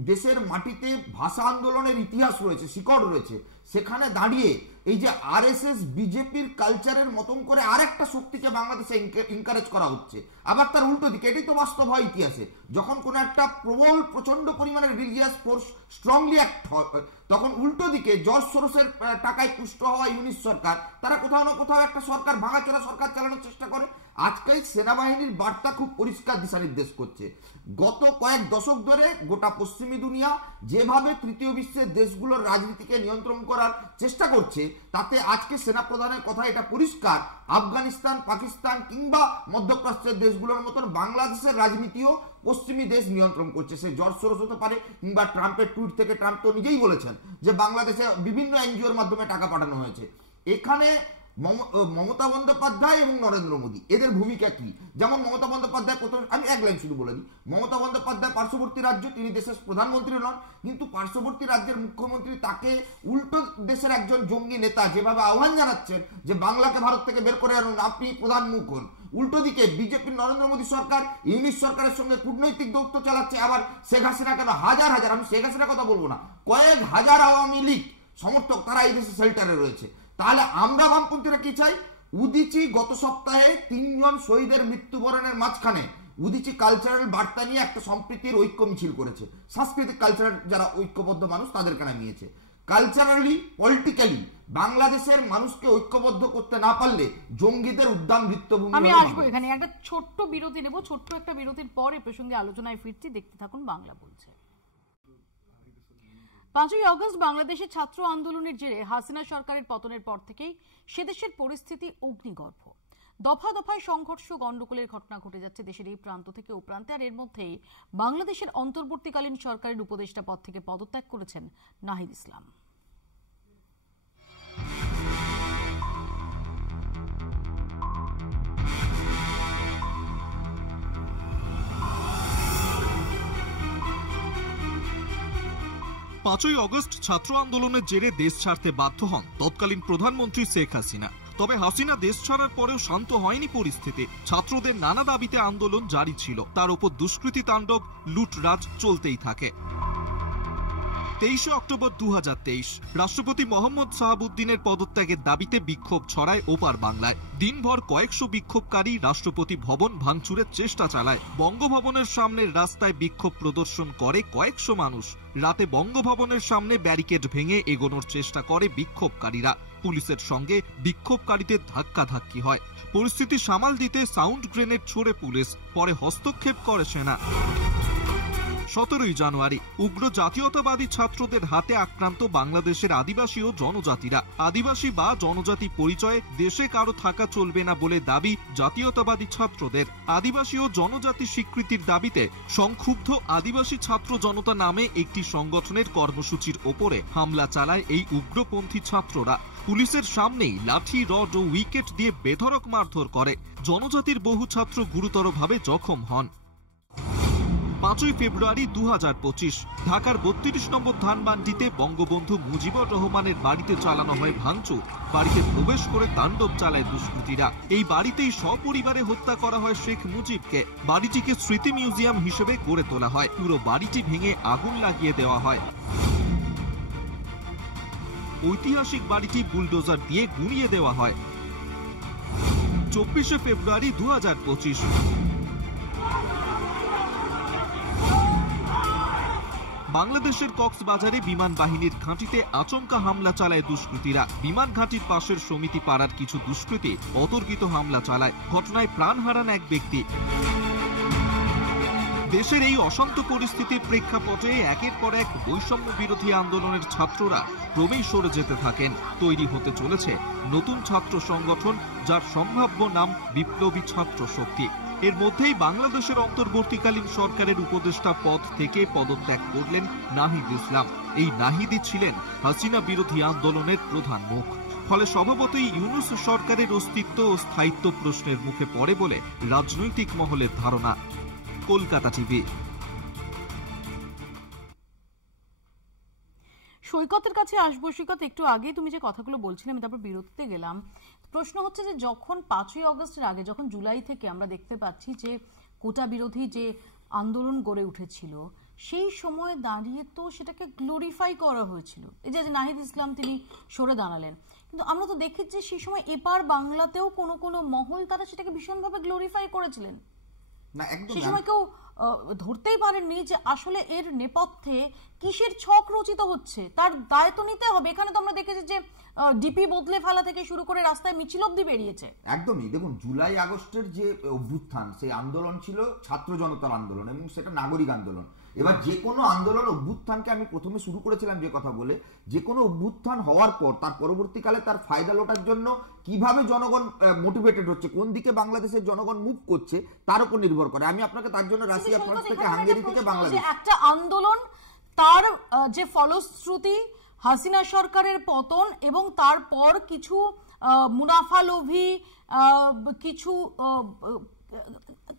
দেশের মাটিতে ভাষা আন্দোলনের ইতিহাস রয়েছে, শিকড় রয়েছে, সেখানে দাঁড়িয়ে এই যে আরএসএস বিজেপির কালচারের মতন করে আরেকটা শক্তিকে বাংলাদেশে এনকারেজ করা হচ্ছে, আবার তার উল্টো দিকে, এটাই তো বাস্তব হয় ইতিহাসে। যখন কোন একটা প্রবল প্রচন্ড পরিমাণে রিলিজিয়াস ফোর্স স্ট্রংলি অ্যাক্ট হয়, তখন উল্টো দিকে জর্জ সোরসের টাকায় পুষ্ট হওয়া ইউনিস সরকার, তারা কোথাও না কোথাও একটা সরকার ভাঙাচোরা সরকার চালানোর চেষ্টা করে। আজকাল সেনাবাহিনীর বার্তা খুব পরিষ্কার দিশা নির্দেশ করছে। গত কয়েক দশক ধরে গোটা পশ্চিমী দুনিয়া যেভাবে তৃতীয় বিশ্বের দেশগুলোর রাজনীতিকে নিয়ন্ত্রণ করার চেষ্টা করছে, তাতে আজকে সেনাপ্রধানের কথা এটা পরিষ্কার, আফগানিস্তান, পাকিস্তান কিংবা মধ্যপ্রাচ্যের দেশগুলোর মতন বাংলাদেশের রাজনীতিও পশ্চিমী দেশ নিয়ন্ত্রণ করছে। সে জর্জ সোরস হতে পারে কিংবা ট্রাম্পের টুইট থেকে, ট্রাম্প তো নিজেই বলেছেন যে বাংলাদেশে বিভিন্ন এনজিওর মাধ্যমে টাকা পাঠানো হয়েছে। এখানে মমতা বন্দ্যোপাধ্যায় এবং নরেন্দ্র মোদী এদের ভূমিকা কি? যেমন মমতা বন্দ্যোপাধ্যায়, প্রথম আমি এক লাইন শুধু বলে দিই, মমতা বন্দ্যোপাধ্যায় পার্শ্ববর্তী রাজ্য, তিনি দেশের প্রধানমন্ত্রী নন, কিন্তু পার্শ্ববর্তী রাজ্যের মুখ্যমন্ত্রী তাকে উল্টো দেশের একজন জঙ্গি নেতা যেভাবে আহ্বান জানাচ্ছেন যে বাংলাকে ভারত থেকে বের করে আনুন, আপনি প্রধান মুখ হন, উল্টো দিকে বিজেপির নরেন্দ্র মোদী সরকার ইউনিস সরকারের সঙ্গে কূটনৈতিক দৌত্য চালাচ্ছে। আবার শেখ হাসিনা কেন হাজার হাজার, আমি শেখ হাসিনার কথা বলবো না, কয়েক হাজার আওয়ামী লীগ সমর্থক তারা এই দেশে শেল্টারে রয়েছে। তাহলে আমরা বামপন্থীরা কি চাই? উদিচি গত সপ্তাহে ৩ জন শহীদের মৃত্যুবরণের মাঝখানে উদিচি কালচারাল বার্তা নিয়ে একটা সম্প্রীতির ঐক্য মিছিল করেছে। সাংস্কৃতিক কালচারাল যারা ঐক্যবদ্ধ মানুষ তাদেরকে নামিয়েছে। কালচারালি পলিটিক্যালি বাংলাদেশের মানুষকে ঐক্যবদ্ধ করতে না পারলে জঙ্গিদের উদ্যান বৃত্তভূমি। আমি আসবো এখানে, একটা ছোট্ট বিরতি নেব, ছোট্ট একটা বিরতির পর এই প্রসঙ্গে আলোচনায় ফিরছি, দেখতে থাকুন বাংলা বলছে। ৫ই অগস্ট বাংলাদেশের ছাত্র আন্দোলনের জেরে হাসিনা সরকারের পতনের পর থেকেই সেদেশের পরিস্থিতি অগ্নিগর্ভ। দফা দফায় সংঘর্ষ, গন্ডগোলের ঘটনা ঘটে যাচ্ছে দেশের এই প্রান্ত থেকে ও প্রান্তে। আর এর মধ্যেই বাংলাদেশের অন্তর্বর্তীকালীন সরকারের উপদেষ্টা পদ থেকে পদত্যাগ করেছেন নাহিদ ইসলাম। পাঁচই অগস্ট ছাত্র আন্দোলনের জেরে দেশ ছাড়তে বাধ্য হন তৎকালীন প্রধানমন্ত্রী শেখ হাসিনা। তবে হাসিনা দেশ ছাড়ার পরেও শান্ত হয়নি পরিস্থিতি। ছাত্রদের নানা দাবিতে আন্দোলন জারি ছিল, তার উপর দুষ্কৃতী তাণ্ডব, লুটরাজ চলতেই থাকে। 23 অক্টোবর 2023 রাষ্ট্রপতি মোহাম্মদ শাহাবুদ্দিনের পদত্যাগের দাবিতে বিক্ষোভ ছড়ায় ওপার বাংলায়। দিনভর কয়েকশো বিক্ষোভকারী রাষ্ট্রপতি ভবন ভাঙচুরের চেষ্টা চালায়। বঙ্গভবনের সামনের রাস্তায় বিক্ষোভ প্রদর্শন করে কয়েকশো মানুষ। রাতে বঙ্গভবনের সামনে ব্যারিকেড ভেঙে এগোনোর চেষ্টা করে বিক্ষোভকারীরা। পুলিশের সঙ্গে বিক্ষোভকারীদের ধাক্কাধাক্কি হয়। পরিস্থিতি সামাল দিতে সাউন্ড গ্রেনেড ছোড়ে পুলিশ, পরে হস্তক্ষেপ করে সেনা। 17 জানুয়ারি উগ্র জাতীয়তাবাদী ছাত্রদের হাতে আক্রান্ত বাংলাদেশের আদিবাসী ও জনজাতিরা। আদিবাসী বা জনজাতি পরিচয়ে দেশে কারো থাকা চলবে না বলে দাবি জাতীয়তাবাদী ছাত্রদের। আদিবাসী ও জনজাতি স্বীকৃতির দাবিতে সংক্ষুব্ধ আদিবাসী ছাত্র জনতা নামে একটি সংগঠনের কর্মসূচির ওপরে হামলা চালায় এই উগ্রপন্থী ছাত্ররা। পুলিশের সামনেই লাঠি, রড ও উইকেট দিয়ে বেধড়ক মারধর করে। জনজাতির বহু ছাত্র গুরুতরভাবে জখম হন। 5 ফেব্রুয়ারি 2025 ঢাকার 32 নম্বর ধানবান্ডিতে বঙ্গবন্ধু মুজিবুর রহমানের বাড়িতে চালানো হয় ভাঙচুর। বাড়িতে প্রবেশ করে তাণ্ডব চালায় দুষ্কৃতীরা। এই বাড়িতেই সপরিবারে হত্যা করা হয় শেখ মুজিবকে। বাড়িটিকে স্মৃতি মিউজিয়াম হিসেবে গড়ে তোলা হয়। পুরো বাড়িটি ভেঙে আগুন লাগিয়ে দেওয়া হয়। ঐতিহাসিক বাড়িটি বুলডোজার দিয়ে গুঁড়িয়ে দেওয়া হয়। 24 ফেব্রুয়ারি 2025 বাংলাদেশের কক্সবাজারে বিমান বাহিনীর ঘাঁটিতে আচমকা হামলা চালায় দুষ্কৃতীরা। বিমান ঘাঁটির পাশের সমিতি পাড়ার কিছু দুষ্কৃতী অতর্কিত হামলা চালায়। ঘটনায় প্রাণ হারান এক ব্যক্তি। দেশের এই অশান্ত পরিস্থিতির প্রেক্ষাপটে একের পর এক বৈষম্য বিরোধী আন্দোলনের ছাত্ররা ক্রমেই সরে যেতে থাকেন। তৈরি হতে চলেছে নতুন ছাত্র সংগঠন, যার সম্ভাব্য নাম বিপ্লবী ছাত্র শক্তি। এর মধ্যেই বাংলাদেশের অন্তর্বর্তীকালীন সরকারের উপদেষ্টা পদ থেকে পদত্যাগ করলেন নাহিদ ইসলাম। এই নাহিদই ছিলেন হাসিনা বিরোধী আন্দোলনের প্রধান মুখ। ফলে স্বভাবতই ইউনূস সরকারের অস্তিত্ব ও স্থায়িত্ব প্রশ্নের মুখে পড়ে বলে রাজনৈতিক মহলের ধারণা। কলকাতা টিভি। সৈকতের কাছে আসবো। সৈকত, একটু আগে তুমি যে কথাগুলো বলছিলে আমি তারপর বিরতিতে গেলাম। প্রশ্ন হচ্ছে যে যখন 5ই আগস্টের আগে, যখন জুলাই থেকে আমরা দেখতে পাচ্ছি যে কোটা বিরোধী যে আন্দোলন গড়ে উঠেছিল, সেই সময় দাঁড়িয়ে তো সেটাকে গ্লোরিফাই করা হয়েছিল। এই যে নাহিদ ইসলাম তিনি সরে দাঁড়ালেন, কিন্তু আমরা তো দেখেছি যে সেই সময় এপার বাংলাতেও কোনো কোনো মহল তারা সেটাকে ভীষণভাবে গ্লোরিফাই করেছিলেন। সেই সময় কেউ ধরতেই পারেননি যে আসলে এর নেপথ্যে কিসের ছক রচিত হচ্ছে, তার দায় তো নিতে হবে। এখানে তো আমরা দেখেছি যে ডিপি বদলে ফেলা থেকে শুরু করে রাস্তায় মিছিল অব্দি বেরিয়েছে। একদমই। দেখুন, জুলাই আগস্টের যে অভ্যুত্থান, সেই আন্দোলন ছিল ছাত্র জনতার আন্দোলন এবং সেটা নাগরিক আন্দোলন। এবার যে কোনো আন্দোলন, অভ্যুত্থানকে আমি প্রথমে শুরু করেছিলাম যে কথা বলে, যে কোনো অভ্যুত্থান হওয়ার পর তার পরবর্তীকালে তার ফায়দা লোটার জন্য কিভাবে জনগণ মোটিভেটেড হচ্ছে, কোন দিকে বাংলাদেশের জনগণ মুভ করছে, তার উপর নির্ভর করে। আমি আপনাকে তার জন্য রাশিয়া, ফ্রান্স থেকে, হাঙ্গেরি থেকে বাংলাদেশ, একটা আন্দোলন তার যে ফলশ্রুতি হাসিনা সরকারের পতন এবং তারপর কিছু মুনাফালোভী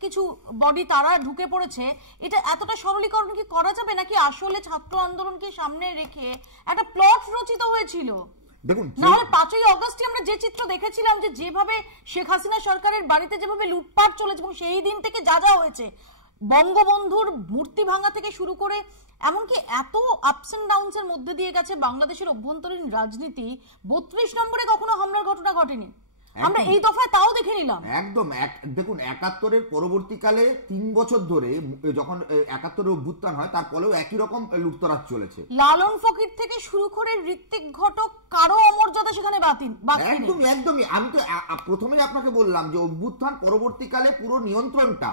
কিছু বডি তারা ঢুকে পড়েছে, এটা এতটা সরলীকরণ কি করা যাবে, নাকি আসলে ছাত্র আন্দোলনকে সামনে রেখে একটা প্লট রচিত হয়েছিল? দেখুন, নাহলে 5ই আগস্টে আমরা যে চিত্র দেখেছিলাম, যে যেভাবে শেখ হাসিনা সরকারের বাড়িতে যেভাবে লুটপাট চলেছে এবং সেই দিন থেকে যা যা হয়েছে, বঙ্গবন্ধুর মূর্তি ভাঙা থেকে শুরু করে এমনকি এত আপস এন্ড ডাউনস এর মধ্যে দিয়ে গেছে বাংলাদেশের অভ্যন্তরীণ রাজনীতি, 32 নম্বরে কখনো হামলার ঘটনা ঘটেনি। আমরা এই দফায় তাও দেখে নিলাম। একদম। দেখুন, 71-এর পরবর্তীকালে 3 বছর ধরে যখন 71-এর অভ্যুত্থান হয়, তারপরেও একই রকম লুটতরাজ চলেছে। লালন ফকির থেকে শুরু করে ঋত্বিক ঘটক, কারো অমর্যাদা সেখানে একদমই। আমি তো প্রথমেই আপনাকে বললাম যে অভ্যুত্থান পরবর্তীকালে পুরো নিয়ন্ত্রণটা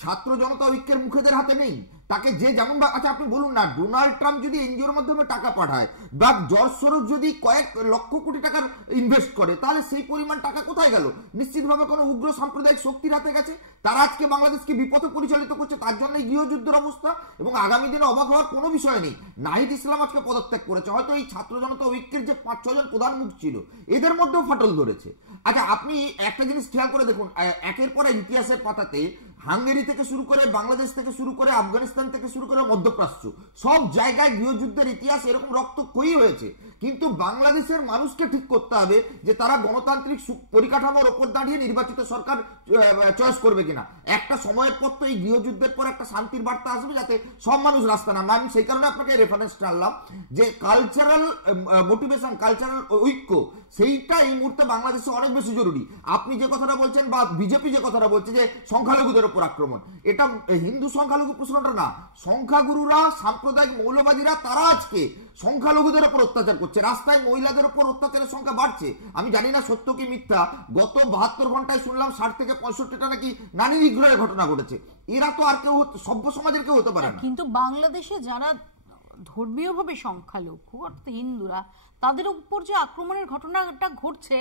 ছাত্র জনতা ঐক্যের মুখেদের হাতে নেই। তাকে যে যেমন, আচ্ছা আপনি বলুন না, ডোনাল্ড ট্রাম্প যদি এনজিওর মাধ্যমে টাকা পাঠায় বা জর্জ সোরস যদি কয়েক লক্ষ কোটি টাকার ইনভেস্ট করে, তাহলে সেই পরিমাণ টাকা কোথায় গেল? নিশ্চিতভাবে কোনো উগ্র সাম্প্রদায়িক শক্তির হাতে গেছে। তারা আজকে বাংলাদেশকে বিপথে পরিচালিত করছে। তার জন্য গৃহযুদ্ধের অবস্থা, এবং আগামী দিনে অবাক হওয়ার কোনো বিষয় নেই। নাহিদ ইসলাম আজকে পদত্যাগ করেছে। হয়তো এই ছাত্র জনতা ঐক্যের যে 5-6 জন প্রধান মুখ ছিল, এদের মধ্যেও ফাটল ধরেছে। আচ্ছা, আপনি একটা জিনিস খেয়াল করে দেখুন, একের পর ইতিহাসের পাতাতে হাঙ্গেরি থেকে শুরু করে, বাংলাদেশ থেকে শুরু করে, আফগানিস্তান থেকে শুরু করে, মধ্যপ্রাচ্য, সব জায়গায় গৃহযুদ্ধের ইতিহাস এরকম রক্তক্ষয়ী হয়েছে। কিন্তু বাংলাদেশের মানুষকে ঠিক করতে হবে যে তারা গণতান্ত্রিক পরিকাঠামোর ওপর দাঁড়িয়ে নির্বাচিত সরকার চয়েস করবে কিনা। একটা সময়ের পর তো এই গৃহযুদ্ধের পর একটা শান্তির বার্তা আসবে, যাতে সব মানুষ রাস্তা নামে। আমি সেই কারণে আপনাকে রেফারেন্স টানলাম যে কালচারাল মোটিভেশন, কালচারাল ঐক্য, সেইটা এই মুহূর্তে বাংলাদেশে অনেক বেশি জরুরি। আপনি যে কথাটা বলছেন বা বিজেপি যে কথাটা বলছে যে সংখ্যালঘুদের উপর উপর আক্রমণ। এটা হিন্দু সংখ্যালঘু প্রশ্নটা না, সংখ্যাগুরুরা, সাম্প্রদায়িক মৌলবাদীরা তারা আজকে সংখ্যালঘুদের উপর অত্যাচার করছে, রাস্তায় মহিলাদের উপর অত্যাচারের সংখ্যা বাড়ছে। আমি জানি না সত্য কি মিথ্যা, গত 72 ঘন্টায় শুনলাম 60 থেকে 65টা নাকি নারী নিগ্রহের ঘটনা ঘটেছে। এরা তো আর কেউ সভ্য সমাজের কেউ হতে পারে না। কিন্তু বাংলাদেশে যারা ধর্মীয়ভাবে সংখ্যালঘু অর্থাৎ হিন্দুরা, তাদের উপর যে আক্রমণের ঘটনাটা ঘটছে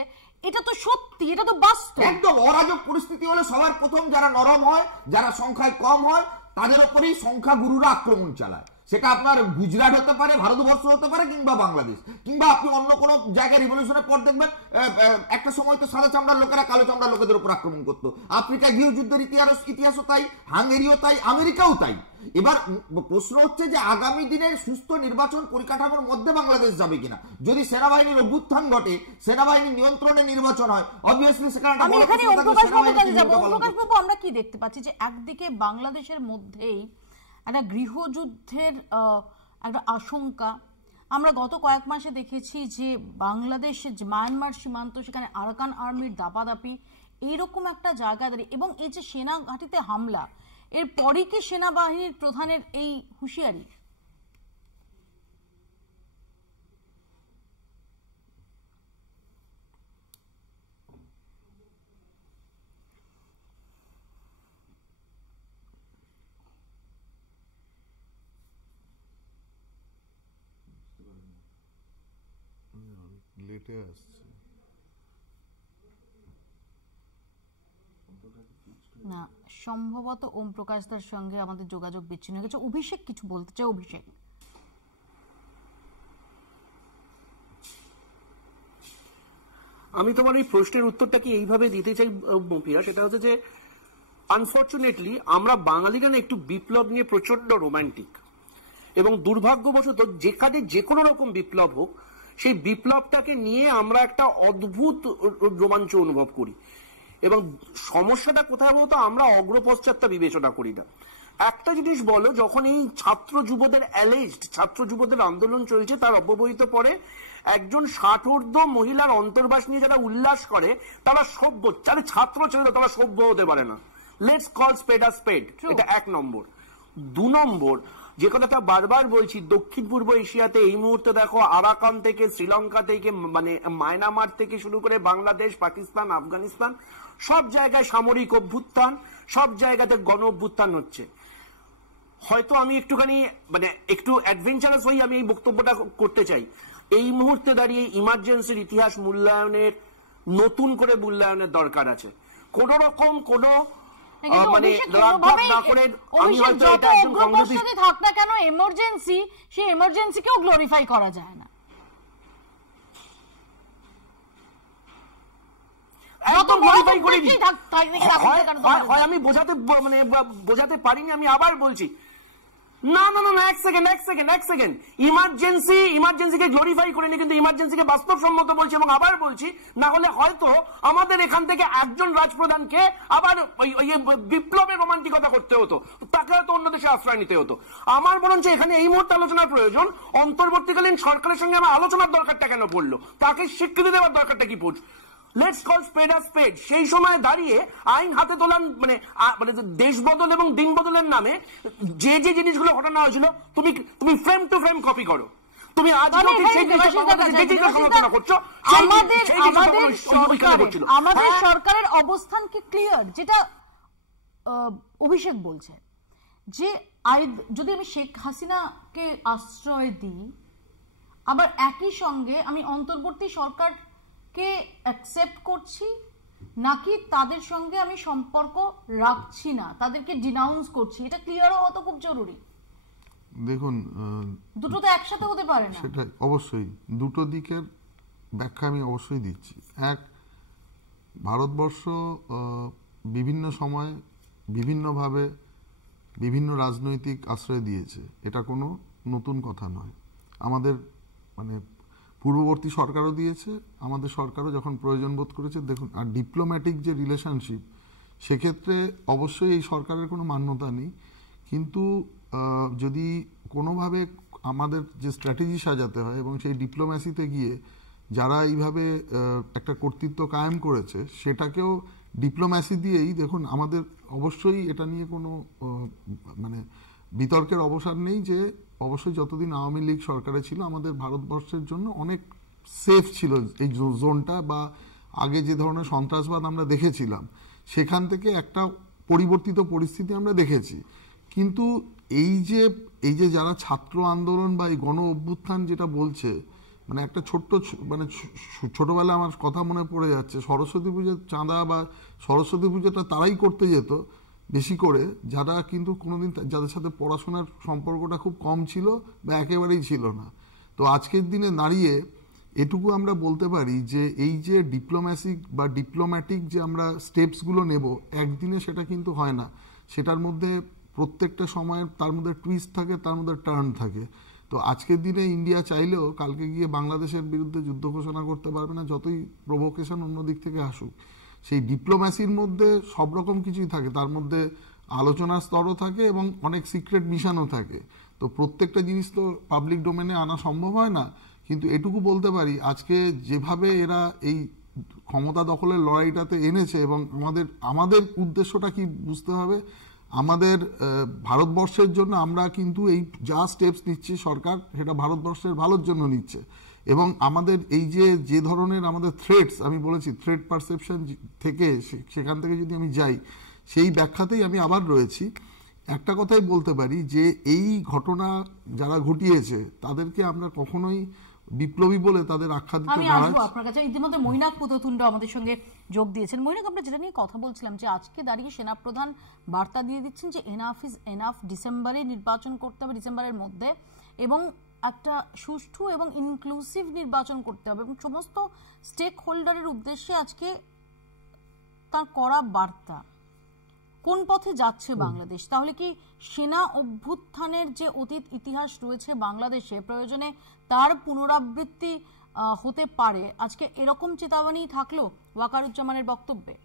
এটা তো সত্যি, এটা তো বাস্তব। একদম অরাজক পরিস্থিতি হলে সবার প্রথম যারা নরম হয়, যারা সংখ্যায় কম হয়, তাদের উপরেই সংখ্যাগুরুরা আক্রমণ চালায়। সেটা আপনার গুজরাট হতে পারে, ভারতবর্ষ হতে পারে, কিংবা বাংলাদেশ, কিংবা আপনি অন্য কোনো জায়গায় রিভলিউশনের পর দেখবেন একটা সময় তো সাদা চামড়ার লোকেরা কালো চামড়ার লোকেদের উপর আক্রমণ করতো। আফ্রিকায় গৃহযুদ্ধের ইতিহাসও তাই, হাঙ্গেরিও তাই, আমেরিকাও তাই। এবার প্রশ্ন হচ্ছে যে আগামী দিনের সুস্থ নির্বাচন পরিকাঠামোর মধ্যে বাংলাদেশ যাবে কিনা। যদি সেনাবাহিনীর অভ্যুত্থান ঘটে, সেনাবাহিনীর নিয়ন্ত্রণে নির্বাচন হয়, অবভিয়াসলি সেখানে আমরা কি দেখতে পাচ্ছি যে একদিকে বাংলাদেশের মধ্যেই একটা গৃহযুদ্ধের একটা আশঙ্কা। আমরা গত কয়েক মাসে দেখেছি যে বাংলাদেশের যে মায়ানমার সীমান্ত, সেখানে আরাকান আর্মির দাপাদাপি, এইরকম একটা জায়গা দাঁড়িয়ে, এবং এই যে সেনা ঘাঁটিতে হামলা, এরপরই কি সেনাবাহিনীর প্রধানের এই হুঁশিয়ারি? লেটে আসছে না, সম্ভবত ওম প্রকাশ দার সঙ্গে আমাদের যোগাযোগ বিচ্ছিন্ন হয়ে গেছে। অভিষেক কিছু বলতে চাই। অভিষেক, আমি তোমার এই প্রশ্নের উত্তরটা কি এইভাবে দিতে চাই মফিয়া, সেটা হচ্ছে যে আনফর্চুনেটলি আমরা বাঙালিরা না একটু বিপ্লব নিয়ে প্রচন্ড রোমান্টিক, এবং দুর্ভাগ্যবশত যেখানে যে কোনো রকম বিপ্লব হোক, সেই বিপ্লবটাকে নিয়ে আমরা একটা অদ্ভুত রোমাঞ্চ অনুভব করি। এবং সমস্যাটা কোথায় বলতো, আমরা অগ্রপশ্চাৎটা বিবেচনা করি না। একটা জিনিস বলো, যখন এই ছাত্র যুবদের আন্দোলন চলছে, তার অব্যবহিত পরে একজন 60 ঊর্ধ্ব মহিলার অন্তর্বাস নিয়ে যারা উল্লাস করে, তারা সভ্য, যারা ছাত্র ছিল তারা সভ্য হতে পারে না। লেটস কল স্পেড আ স্পেড, এটা 1 নম্বর। 2 নম্বর, যে কথাটা বারবার বলছি, দক্ষিণ পূর্ব এশিয়াতে এই মুহূর্তে দেখো, আরাকান থেকে, শ্রীলঙ্কা থেকে, মানে মায়ানমার থেকে শুরু করে বাংলাদেশ, পাকিস্তান, আফগানিস্তান, সব জায়গায় সামরিক অভ্যুত্থান, সব জায়গাতে গণ অভ্যুত্থান হচ্ছে। হয়তো আমি একটুখানি মানে একটু অ্যাডভেঞ্চারাস হই, আমি এই বক্তব্যটা করতে চাই। এই মুহূর্তে দাঁড়িয়ে ইমার্জেন্সির ইতিহাস নতুন করে মূল্যায়নের দরকার আছে। কোন রকম মানে না করে আমি হয়তো এটা একজন কংগ্রেসী থাক না কেন, এমার্জেন্সি, সেই এমার্জেন্সিকেও গ্লোরিফাই করা যায় না। আমি বোঝাতে পারিনি, আমি আবার বলছি, না না না, এক সেকেন্ড, ইমার্জেন্সিকে গ্লোরিফাই করিনি, কিন্তু ইমার্জেন্সিকে বাস্তবসম্মত বলছি। এবং আবার বলছি, না হলে হয়তো আমাদের এখান থেকে একজন রাজপ্রধানকে আবার বিপ্লবের রোমান্টিকতা করতে হতো, তাকে হয়তো অন্য দেশে আশ্রয় নিতে হতো। আমার বরঞ্চ এখানে এই মুহূর্তে আলোচনার প্রয়োজন, অন্তর্বর্তীকালীন সরকারের সঙ্গে আমার আলোচনার দরকারটা কেন পড়লো, তাকে স্বীকৃতি দেওয়ার দরকারটা কি পড়ছে। Let's call spade a spade. সেই সময় দাঁড়িয়ে আইন হাতে তোলার মানে দেশ বদল এবং দিন বদলের নামে যে যে জিনিসগুলো ঘটানো হয়েছিল, তুমি ফ্রেম টু ফ্রেম কপি করো। তুমি আজ আমাদের সরকারের অবস্থান কি ক্লিয়ার? যেটা অভিষেক বলছে যে যদি আমি শেখ হাসিনাকে আশ্রয় দিই, আবার একই সঙ্গে আমি অন্তর্বর্তী সরকার কে অ্যাকসেপ্ট করছি, নাকি তাদের সঙ্গে আমি সম্পর্ক রাখছি না, তাদেরকে ডিনাউন্স করছি, এটা ক্লিয়ার হওয়া তো খুব জরুরি। দেখুন, দুটো তো একসাথে হতে পারে না। সেটাই, অবশ্যই দুটো দিকের ব্যাখ্যা আমি অবশ্যই দিচ্ছি। এক, ভারতবর্ষ বিভিন্ন সময় বিভিন্নভাবে বিভিন্ন রাজনৈতিক আশ্রয় দিয়েছে, এটা কোনো নতুন কথা নয়। আমাদের মানে পূর্ববর্তী সরকারও দিয়েছে, আমাদের সরকারও যখন প্রয়োজন বোধ করেছে। দেখুন, আর ডিপ্লোম্যাটিক যে রিলেশনশিপ, সেক্ষেত্রে অবশ্যই এই সরকারের কোনো মান্যতা নেই। কিন্তু যদি কোনোভাবে আমাদের যে স্ট্র্যাটেজি সাজাতে হয়, এবং সেই ডিপ্লোম্যাসিতে গিয়ে যারা এইভাবে একটা কর্তৃত্ব কায়েম করেছে, সেটাকেও ডিপ্লোম্যাসি দিয়েই দেখুন আমাদের অবশ্যই এটা নিয়ে কোনো মানে বিতর্কের অবসান নেই যে অবশ্যই যতদিন আওয়ামী লীগ সরকারে ছিল আমাদের ভারতবর্ষের জন্য অনেক সেফ ছিল এই জোনটা, বা আগে যে ধরনের সন্ত্রাসবাদ আমরা দেখেছিলাম সেখান থেকে একটা পরিবর্তিত পরিস্থিতি আমরা দেখেছি। কিন্তু এই যে যারা ছাত্র আন্দোলন বা এই গণ অভ্যুত্থান যেটা বলছে, মানে একটা ছোটবেলা আমার কথা মনে পড়ে যাচ্ছে, সরস্বতী পুজোর চাঁদা বা সরস্বতী পুজোটা তারাই করতে যেত বেশি করে যারা কিন্তু কোনোদিন যাদের সাথে পড়াশোনার সম্পর্কটা খুব কম ছিল বা একেবারেই ছিল না। তো আজকের দিনে দাঁড়িয়ে এটুকু আমরা বলতে পারি যে এই যে ডিপ্লোম্যাটিক যে আমরা স্টেপসগুলো নেব একদিনে সেটা কিন্তু হয় না, সেটার মধ্যে প্রত্যেকটা সময় তার মধ্যে টুইস্ট থাকে, তার মধ্যে টার্ন থাকে। তো আজকের দিনে ইন্ডিয়া চাইলেও কালকে গিয়ে বাংলাদেশের বিরুদ্ধে যুদ্ধ ঘোষণা করতে পারবে না, যতই প্রভোকেশন অন্য দিক থেকে আসুক। সেই ডিপ্লোম্যাসির মধ্যে সব রকম কিছুই থাকে, তার মধ্যে আলোচনার স্তরও থাকে এবং অনেক সিক্রেট মিশনও থাকে। তো প্রত্যেকটা জিনিস তো পাবলিক ডোমেনে আনা সম্ভব হয় না, কিন্তু এটুকু বলতে পারি আজকে যেভাবে এরা এই ক্ষমতা দখলের লড়াইটাতে এনেছে এবং আমাদের উদ্দেশ্যটা কি বুঝতে হবে, আমাদের ভারতবর্ষের জন্য আমরা কিন্তু এই যা স্টেপস নিচ্ছি সরকার সেটা ভারতবর্ষের ভালোর জন্য নিচ্ছে। এবং আমাদের এই যে ধরনের আমাদের থ্রেটস, আমি বলেছি থ্রেট পারসেপশন থেকে সেখান থেকে যদি আমি যাই সেই ব্যাখ্যাতেই আমি আবার রয়েছি। একটা কথাই বলতে পারি যে এই ঘটনা যারা ঘটিয়েছে তাদেরকে আমরা কখনোই বিপ্লবী বলে তাদের আখ্যা দিতে আমি আসবো আপনার কাছে। ইতিমধ্যে মৈনাক পুততুণ্ড আমাদের সঙ্গে যোগ দিয়েছেন। মৈনাক, আমরা যেটা নিয়ে কথা বলছিলাম যে আজকে দাঁড়িয়ে সেনাপ্রধান বার্তা দিয়ে দিচ্ছেন যে এনাফ ইজ এনাফ, ডিসেম্বরে নির্বাচন করতে হবে, ডিসেম্বরের মধ্যে, এবং একটা সুষ্ঠু এবং ইনক্লুসিভ নির্বাচন করতে হবে, এবং সমস্ত স্টেক হোল্ডারের উদ্দেশ্যে আজকে তার করা বার্তা। কোন পথে যাচ্ছে বাংলাদেশ? তাহলে কি সেনা অভ্যুত্থানের যে অতীত ইতিহাস রয়েছে বাংলাদেশে প্রয়োজনে তার পুনরাবৃত্তি হতে পারে? আজকে এরকম চেতাবনী থাকলো ওয়াকারুজ্জামানের বক্তব্যে?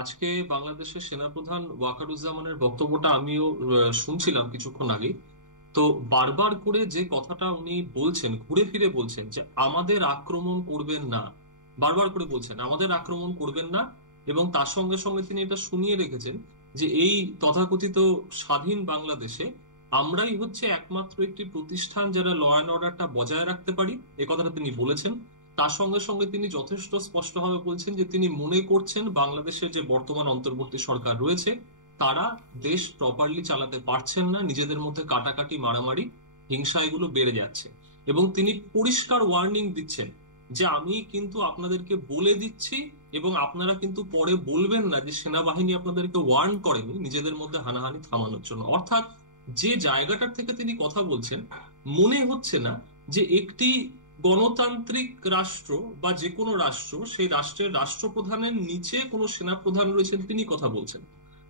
আজকে বাংলাদেশের সেনাপ্রধান ওয়াকারুজ্জামানের বক্তব্যটা আমিও শুনছিলাম কিছুক্ষণ আগে। তো বারবার করে যে কথাটা উনি বলছেন, ঘুরে ফিরে বলছেন যে আমাদের আক্রমণ করবেন না, বারবার করে বলছেন আমাদের আক্রমণ করবেন না। এবং তার সঙ্গে সঙ্গে তিনি এটা শুনিয়ে রেখেছেন যে এই তথাকথিত স্বাধীন বাংলাদেশে আমরাই হচ্ছে একমাত্র একটি প্রতিষ্ঠান যারা ল অ্যান্ড অর্ডারটা বজায় রাখতে পারি, এ কথাটা তিনি বলেছেন। তার সঙ্গে সঙ্গে তিনি যথেষ্ট স্পষ্টভাবে বলছেন যে তিনি মনে করছেন বাংলাদেশের যে বর্তমান অন্তর্বর্তী সরকার রয়েছে তারা দেশ প্রপারলি চালাতে পারছেন না, নিজেদের মধ্যে কাটাকাটি, মারামারি, হিংসা এগুলো বেড়ে যাচ্ছে। এবং তিনি পরিষ্কার ওয়ার্নিং দিচ্ছেন যে আমি কিন্তু আপনাদেরকে বলে দিচ্ছি এবং আপনারা কিন্তু পরে বলবেন না যে সেনাবাহিনী আপনাদেরকে ওয়ার্ন করেনি নিজেদের মধ্যে হানাহানি থামানোর জন্য। অর্থাৎ যে জায়গাটার থেকে তিনি কথা বলছেন মনে হচ্ছে না যে একটি গণতান্ত্রিক রাষ্ট্র বা যে কোনো রাষ্ট্র, সেই রাষ্ট্রের রাষ্ট্রপ্রধানের নিচে কোনো সেনাপ্রধান রয়েছেন তিনি কথা বলছেন।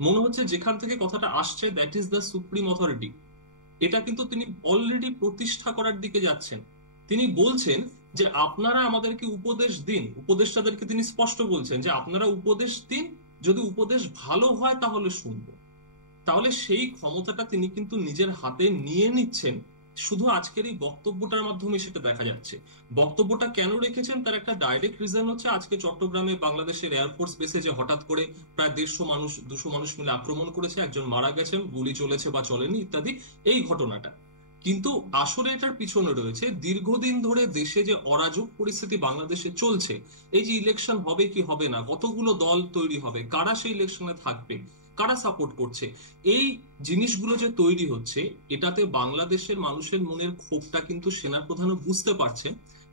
মনে হচ্ছে যেখান থেকে কথাটা আসছে that is the supreme authority, এটা কিন্তু তিনি অলরেডি প্রতিষ্ঠা করার দিকে যাচ্ছেন। তিনি বলছেন যে আপনারা আমাদেরকে উপদেশ দিন, উপদেষ্টাদেরকে তিনি স্পষ্ট বলছেন যে আপনারা উপদেশ দিন, যদি উপদেশ ভালো হয় তাহলে শুনবো। তাহলে সেই ক্ষমতাটা তিনি কিন্তু নিজের হাতে নিয়ে নিচ্ছেন। শুধু আজকের এই বক্তব্যটার মাধ্যমে সেটা দেখা যাচ্ছে। বক্তব্যটা কেন রেখেছেন তার একটা ডাইরেক্ট রিজন হচ্ছে আজকে চট্টগ্রামে বাংলাদেশের এয়ারফোর্স বেসে যে হঠাৎ করে প্রায় 150 মানুষ মিলে আক্রমণ করেছে, একজন মারা গেছেন, গুলি চলেছে বা চলেনি ইত্যাদি, এই ঘটনাটা। কিন্তু আসলে এটার পিছনে রয়েছে দীর্ঘদিন ধরে দেশে যে অরাজক পরিস্থিতি বাংলাদেশে চলছে, এই যে ইলেকশন হবে কি হবে না, কতগুলো দল তৈরি হবে, কারা সেই ইলেকশনে থাকবে, কারা সাপোর্ট করছে, এই জিনিসগুলো যে তৈরি হচ্ছে এটাতে বাংলাদেশের মানুষের মনের ক্ষোভটা কিন্তু সেনাপ্রধানও বুঝতে পারছে।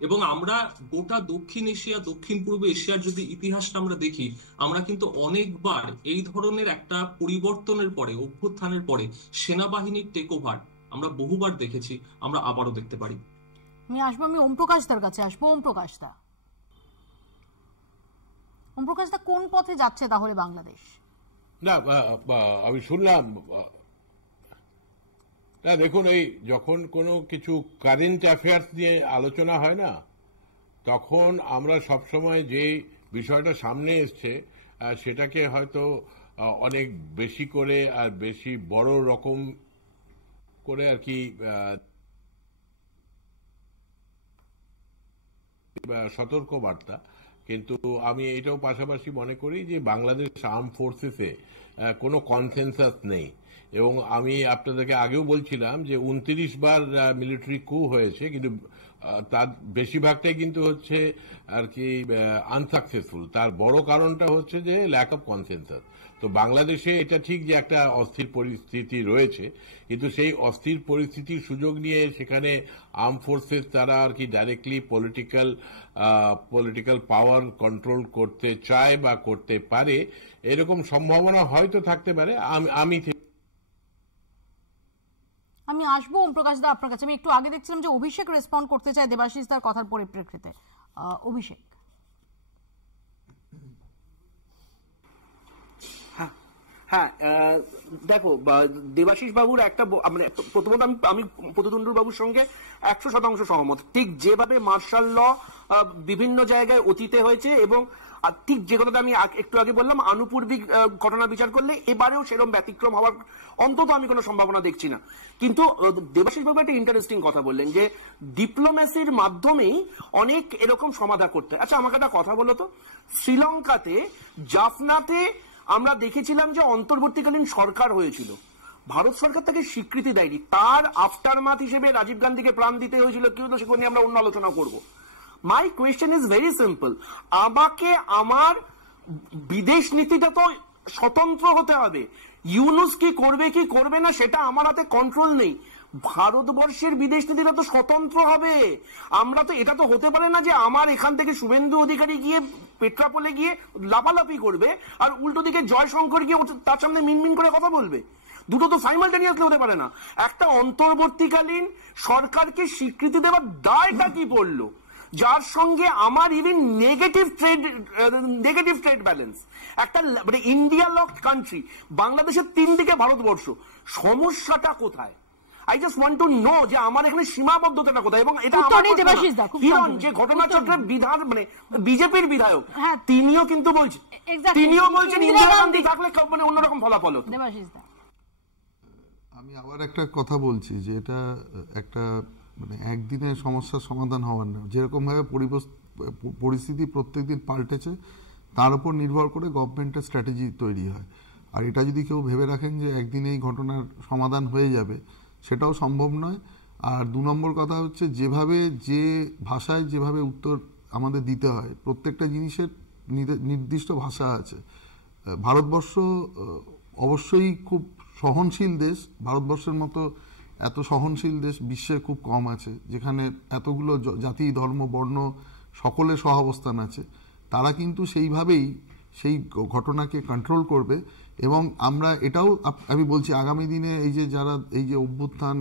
এবং আমরা গোটা দক্ষিণ এশিয়া, দক্ষিণ পূর্ব এশিয়ার যদি ইতিহাসটা আমরা দেখি, আমরা কিন্তু অনেকবার এই ধরনের একটা পরিবর্তনের পরে, অভ্যুত্থানের পরে সেনাবাহিনীর টেক ওভার আমরা বহুবার দেখেছি, আমরা আবারও দেখতে পারি। আমি ওম প্রকাশ দার কাছে আসবো। ওম প্রকাশ দা, কোন পথে যাচ্ছে তাহলে বাংলাদেশ? না, আমি শুনলাম না, দেখুন এই যখন কোনো কিছু কারেন্ট অ্যাফেয়ার্স নিয়ে আলোচনা হয় না, তখন আমরা সবসময় যে বিষয়টা সামনে এসছে সেটাকে হয়তো অনেক বেশি করে আর বেশি বড় রকম করে আর কি সতর্ক বার্তা, কিন্তু আমি এটাও পাশাপাশি মনে করি যে বাংলাদেশ আর্ম ফোর্সেসে কোনো কনসেনসাস নেই। এবং আমি আপনাদেরকে আগেও বলছিলাম যে 29 বার মিলিটারি কু হয়েছে, কিন্তু তার বেশিরভাগটাই কিন্তু হচ্ছে আর কি আনসাকসেসফুল। তার বড় কারণটা হচ্ছে যে ল্যাক অফ কনসেনসাস। তো বাংলাদেশে এটা ঠিক যে একটা অস্থির পরিস্থিতি রয়েছে, কিন্তু সেই অস্থির পরিস্থিতির সুযোগ নিয়ে সেখানে আর্ম ফোর্সেস তারা আর কি ডাইরেক্টলি পলিটিক্যাল পাওয়ার কন্ট্রোল করতে চায় বা করতে পারে, এরকম সম্ভাবনা হয়তো থাকতে পারে। আমি আসবো ওম প্রকাশ দা আপনার কাছে। আমি একটু আগে দেখছিলাম যে অভিষেক রেসপন্ড করতে চায় দেবাশিস দার কথার পরিপ্রেক্ষিতে। অভিষেক। হ্যাঁ, দেখো দেবাশিস বাবুর একটা মানে প্রথমত আমি প্রতিদ্বন্দ্বী বাবুর সঙ্গে 100% সহমত। ঠিক যেভাবে মার্শাল ল বিভিন্ন জায়গায় অতীতে হয়েছে এবং ঠিক যে কথাটা আমি একটু আগে বললাম আনুপূর্বিক ঘটনা বিচার করলে এবারেও সেরকম ব্যতিক্রম হওয়ার অন্তত আমি কোনো সম্ভাবনা দেখছি না। কিন্তু দেবাশিস বাবু একটা ইন্টারেস্টিং কথা বললেন যে ডিপ্লোমেসির মাধ্যমেই অনেক এরকম সমাধান করতে। আচ্ছা আমাকে একটা কথা বলো তো, শ্রীলঙ্কাতে জাফনাতে আমরা দেখেছিলাম যে অন্তর্বর্তীকালীন সরকার হয়েছিল, ভারত সরকার তাকে স্বীকৃতি দেয়নি, তার আফটারমাথ হিসেবে রাজীব গান্ধীকে প্রাণ দিতে হয়েছিল, কি হলো সেগুলো নিয়ে আমরা অন্য আলোচনা করব। My question is very simple, আমাকে আমার বিদেশ নীতিটা তো স্বতন্ত্র হতে হবে। ইউনুস কি করবে কি করবে না সেটা আমার হাতে কন্ট্রোল নেই। ভারতবর্ষের বিদেশ নীতিটা তো স্বতন্ত্র হবে। আমরা তো এটা তো হতে পারে না যে আমার এখান থেকে শুভেন্দু অধিকারী গিয়ে পেট্রাপোলে গিয়ে লাফালাফি করবে আর উল্টো দিকে জয়শঙ্কর গিয়ে তার সামনে মিনমিন করে কথা বলবে। দুটো তো সাইমালটেনিয়াসলি হতে পারে না। একটা অন্তর্বর্তীকালীন সরকারকে স্বীকৃতি দেওয়ার দায়টা কি পড়লো, যার সঙ্গে আমার ইভেন নেগেটিভ ট্রেড ব্যালেন্স, একটা মানে ইন্ডিয়া লকড কান্ট্রি, বাংলাদেশের 3 দিকে ভারতবর্ষ, সমস্যাটা কোথায়? I just want to know যে আমার এখানে সীমাবদ্ধতাটা কোথায়। এবং এটা হিরণ যে ঘটনাচক্রের বিধান মানে বিজেপির বিধায়ক তিনিও কিন্তু বলছেন ইন্দিরা গান্ধী থাকলে মানে অন্যরকম ফলাফল হতো। আমি আবার একটা কথা বলছি যে এটা একটা মানে একদিনে সমস্যার সমাধান হওয়ার না। যেরকম ভাবে পরিস্থিতি প্রত্যেকদিন পাল্টেছে তার উপর নির্ভর করে গভর্নমেন্টের স্ট্র্যাটেজি তৈরি হয়। আর এটা যদি কেউ ভেবে রাখেন যে একদিনে এই ঘটনার সমাধান হয়ে যাবে, সেটাও সম্ভব নয়। আর 2 নম্বর কথা হচ্ছে যেভাবে যে ভাষায় যেভাবে উত্তর আমাদের দিতে হয়, প্রত্যেকটা জিনিসের নির্দিষ্ট ভাষা আছে। ভারতবর্ষ অবশ্যই খুব সহনশীল দেশ, ভারতবর্ষের মতো এত সহনশীল দেশ বিশ্বে খুব কম আছে, যেখানে এতগুলো জাতি ধর্ম বর্ণ সকলের সহাবস্থান আছে। তারা কিন্তু সেইভাবেই সেই ঘটনাকে কন্ট্রোল করবে। এবং আমরা এটাও আমি বলছি আগামী দিনে এই যে যারা এই যে অভ্যুত্থান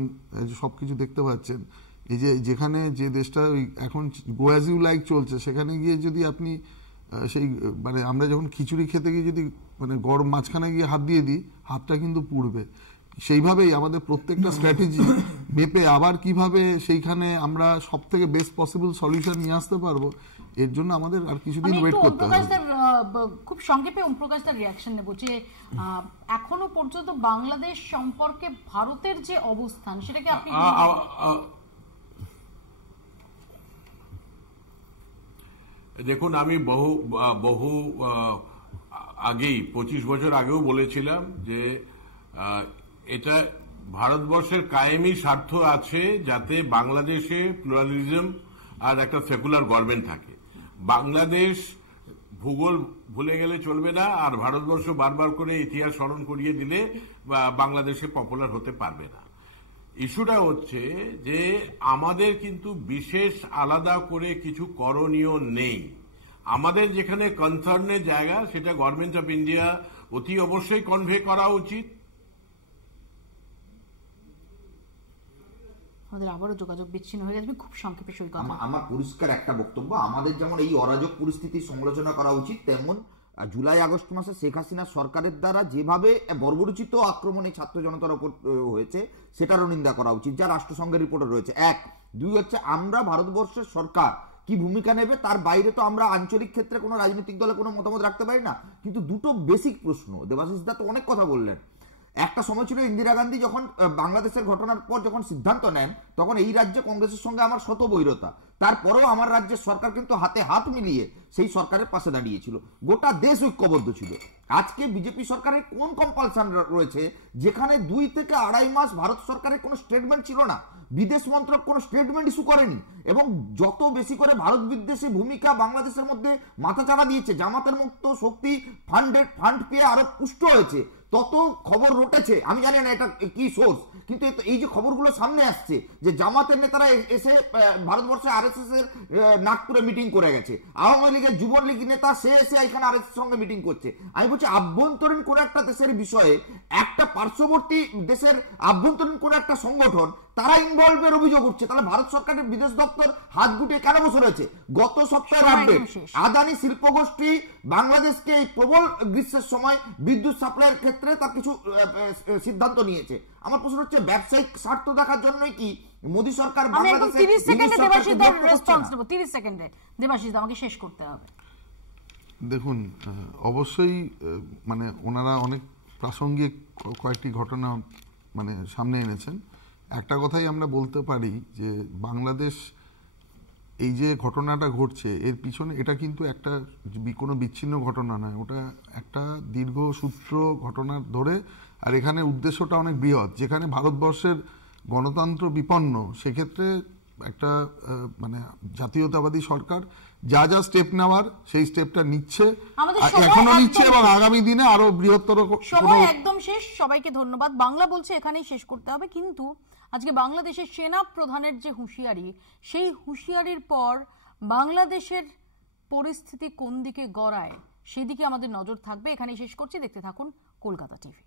সবকিছু দেখতে পাচ্ছেন, এই যে যেখানে যে দেশটা এখন গো অ্যাজ ইউ লাইক চলছে, সেখানে গিয়ে যদি আপনি সেই মানে আমরা যখন খিচুড়ি খেতে গিয়ে যদি মানে গরম মাঝখানে গিয়ে হাত দিয়ে দিই, হাতটা কিন্তু পুড়বে। সেইভাবেই আমাদের প্রত্যেকটা স্ট্র্যাটেজি মেপে আবার কিভাবে সেইখানে আমরা সব থেকে বেস্ট পসিবল সলিউশন নিয়ে আসতে পারবো, এর জন্য আমাদের আর কিছুদিন ওয়েট করতে হবে। খুব সংক্ষেপে ওম প্রকাশ দার রিঅ্যাকশন নেব যে এখনো পর্যন্ত বাংলাদেশ সম্পর্কে ভারতের যে অবস্থান সেটাকে আপনি দেখুন, আমি বহু আগেই 25 বছর আগেও বলেছিলাম যে এটা ভারতবর্ষের কায়েমি স্বার্থ আছে যাতে বাংলাদেশে প্লুরালিজম আর একটা সেকুলার গভর্নমেন্ট থাকে। বাংলাদেশ ভূগোল ভুলে গেলে চলবে না, আর ভারতবর্ষ বারবার করে ইতিহাস স্মরণ করিয়ে দিলে বাংলাদেশে পপুলার হতে পারবে না। ইস্যুটা হচ্ছে যে আমাদের কিন্তু বিশেষ আলাদা করে কিছু করণীয় নেই। আমাদের যেখানে কনসার্নের জায়গা সেটা গভর্নমেন্ট অফ ইন্ডিয়া অতি অবশ্যই কনভে করা উচিত। আবারও যোগাযোগ বিচ্ছিন্ন হয়ে গেছে। খুব সংক্ষেপে আমার পরিষ্কার একটা বক্তব্য, আমাদের যেমন এই অরাজক পরিস্থিতির সমালোচনা করা উচিত, তেমন জুলাই আগস্ট মাসে শেখ হাসিনা সরকারের দ্বারা যেভাবে বর্বরোচিত আক্রমণ এই ছাত্র জনতার উপর হয়েছে সেটারও নিন্দা করা উচিত, যা রাষ্ট্রসংঘের রিপোর্টে রয়েছে। 1, 2 হচ্ছে আমরা ভারতবর্ষের সরকার কি ভূমিকা নেবে তার বাইরে তো আমরা আঞ্চলিক ক্ষেত্রে কোনো রাজনৈতিক দলে কোনো মতামত রাখতে পারি না। কিন্তু দুটো বেসিক প্রশ্ন, দেবাশিস দা তো অনেক কথা বললেন, একটা সময় ছিল ইন্দিরা গান্ধী যখন বাংলাদেশের ঘটনার পর যখন সিদ্ধান্ত নেন তখন এই রাজ্যে কংগ্রেসের সঙ্গে আমার শত বৈরতা, তারপরেও আমার রাজ্যের সরকার কিন্তু হাতে হাত মিলিয়ে সেই সরকারের পাশে দাঁড়িয়েছিল, গোটা দেশ ঐক্যবদ্ধ ছিল। আজকে বিজেপি সরকারের কোন কম্পালশন রয়েছে যেখানে 2 থেকে 2.5 মাস ভারত সরকারের কোনো স্টেটমেন্ট ছিল না, বিদেশ মন্ত্রক কোনো স্টেটমেন্ট ইস্যু করেনি, এবং যত বেশি করে ভারত বিদ্বেষী ভূমিকা বাংলাদেশের মধ্যে মাথাচাড়া দিয়েছে, জামাতের মুক্ত শক্তি ফান্ড পেয়ে আরো পুষ্ট হয়েছে, তত খবর রটেছে। আমি জানি না এটা কি সোর্স, কিন্তু এই যে খবরগুলো সামনে আসছে যে জামাতের নেতারা এসে ভারতবর্ষে আরএসএস এর নাগপুরে মিটিং করে গেছে, আওয়ামী লীগের যুবলীগ নেতা সে এসে এখানে আরএসএস সঙ্গে মিটিং করছে। আমি বলছি আভ্যন্তরীণ কোনো একটা দেশের বিষয়ে একটা পার্শ্ববর্তী দেশের আভ্যন্তরীণ কোনো একটা সংগঠন তারা ইনভলভের অভিযোগ উঠছে, তাহলে ভারত সরকারের বিদেশ দপ্তর হাত গুটিয়ে কেন বসে রয়েছে? গত সপ্তাহের আপডেট, আদানি শিল্পগোষ্ঠী বাংলাদেশকে এই প্রবল গ্রীষ্মের সময় বিদ্যুৎ সাপ্লাইয়ের ক্ষেত্রে তার কিছু সিদ্ধান্ত নিয়েছে। আমার প্রশ্ন হচ্ছে ব্যবসায়িক স্বার্থ দেখার জন্যই কি মোদী সরকার বাংলাদেশে 30 সেকেন্ডে দেবাশিসদার রেসপন্স নেব, 30 সেকেন্ডে দেবাশিস আমাকে শেষ করতে হবে। দেখুন, অবশ্যই মানে ওনারা অনেক প্রাসঙ্গিক কয়েকটি ঘটনা মানে সামনে এনেছেন। একটা কথাই আমরা বলতে পারি যে বাংলাদেশ এই যে ঘটনাটা ঘটছে এর পিছনে এটা কিন্তু একটা কোনো বিচ্ছিন্ন ঘটনা নয়, ওটা একটা দীর্ঘ সূত্র ঘটনা ধরে, আর এখানে উদ্দেশ্যটা অনেক বৃহৎ। যেখানে ভারতবর্ষের গণতন্ত্র বিপন্ন, সেক্ষেত্রে একটা মানে জাতীয়তাবাদী সরকার যা যা স্টেপ নেওয়ার সেই স্টেপটা নিচ্ছে, এখনো নিচ্ছে, এবং আগামী দিনে আরো বৃহত্তর। সময় একদম শেষ, সবাইকে ধন্যবাদ। বাংলা বলছে এখানেই শেষ করতে হবে, কিন্তু আজকে বাংলাদেশের সেনা প্রধানের যে হুঁশিয়ারি, সেই হুঁশিয়ারির পর বাংলাদেশের পরিস্থিতি কোন দিকে গড়ায় সেদিকে আমাদের নজর থাকবে। এখানেই শেষ করছি, দেখতে থাকুন কলকাতা টিভি।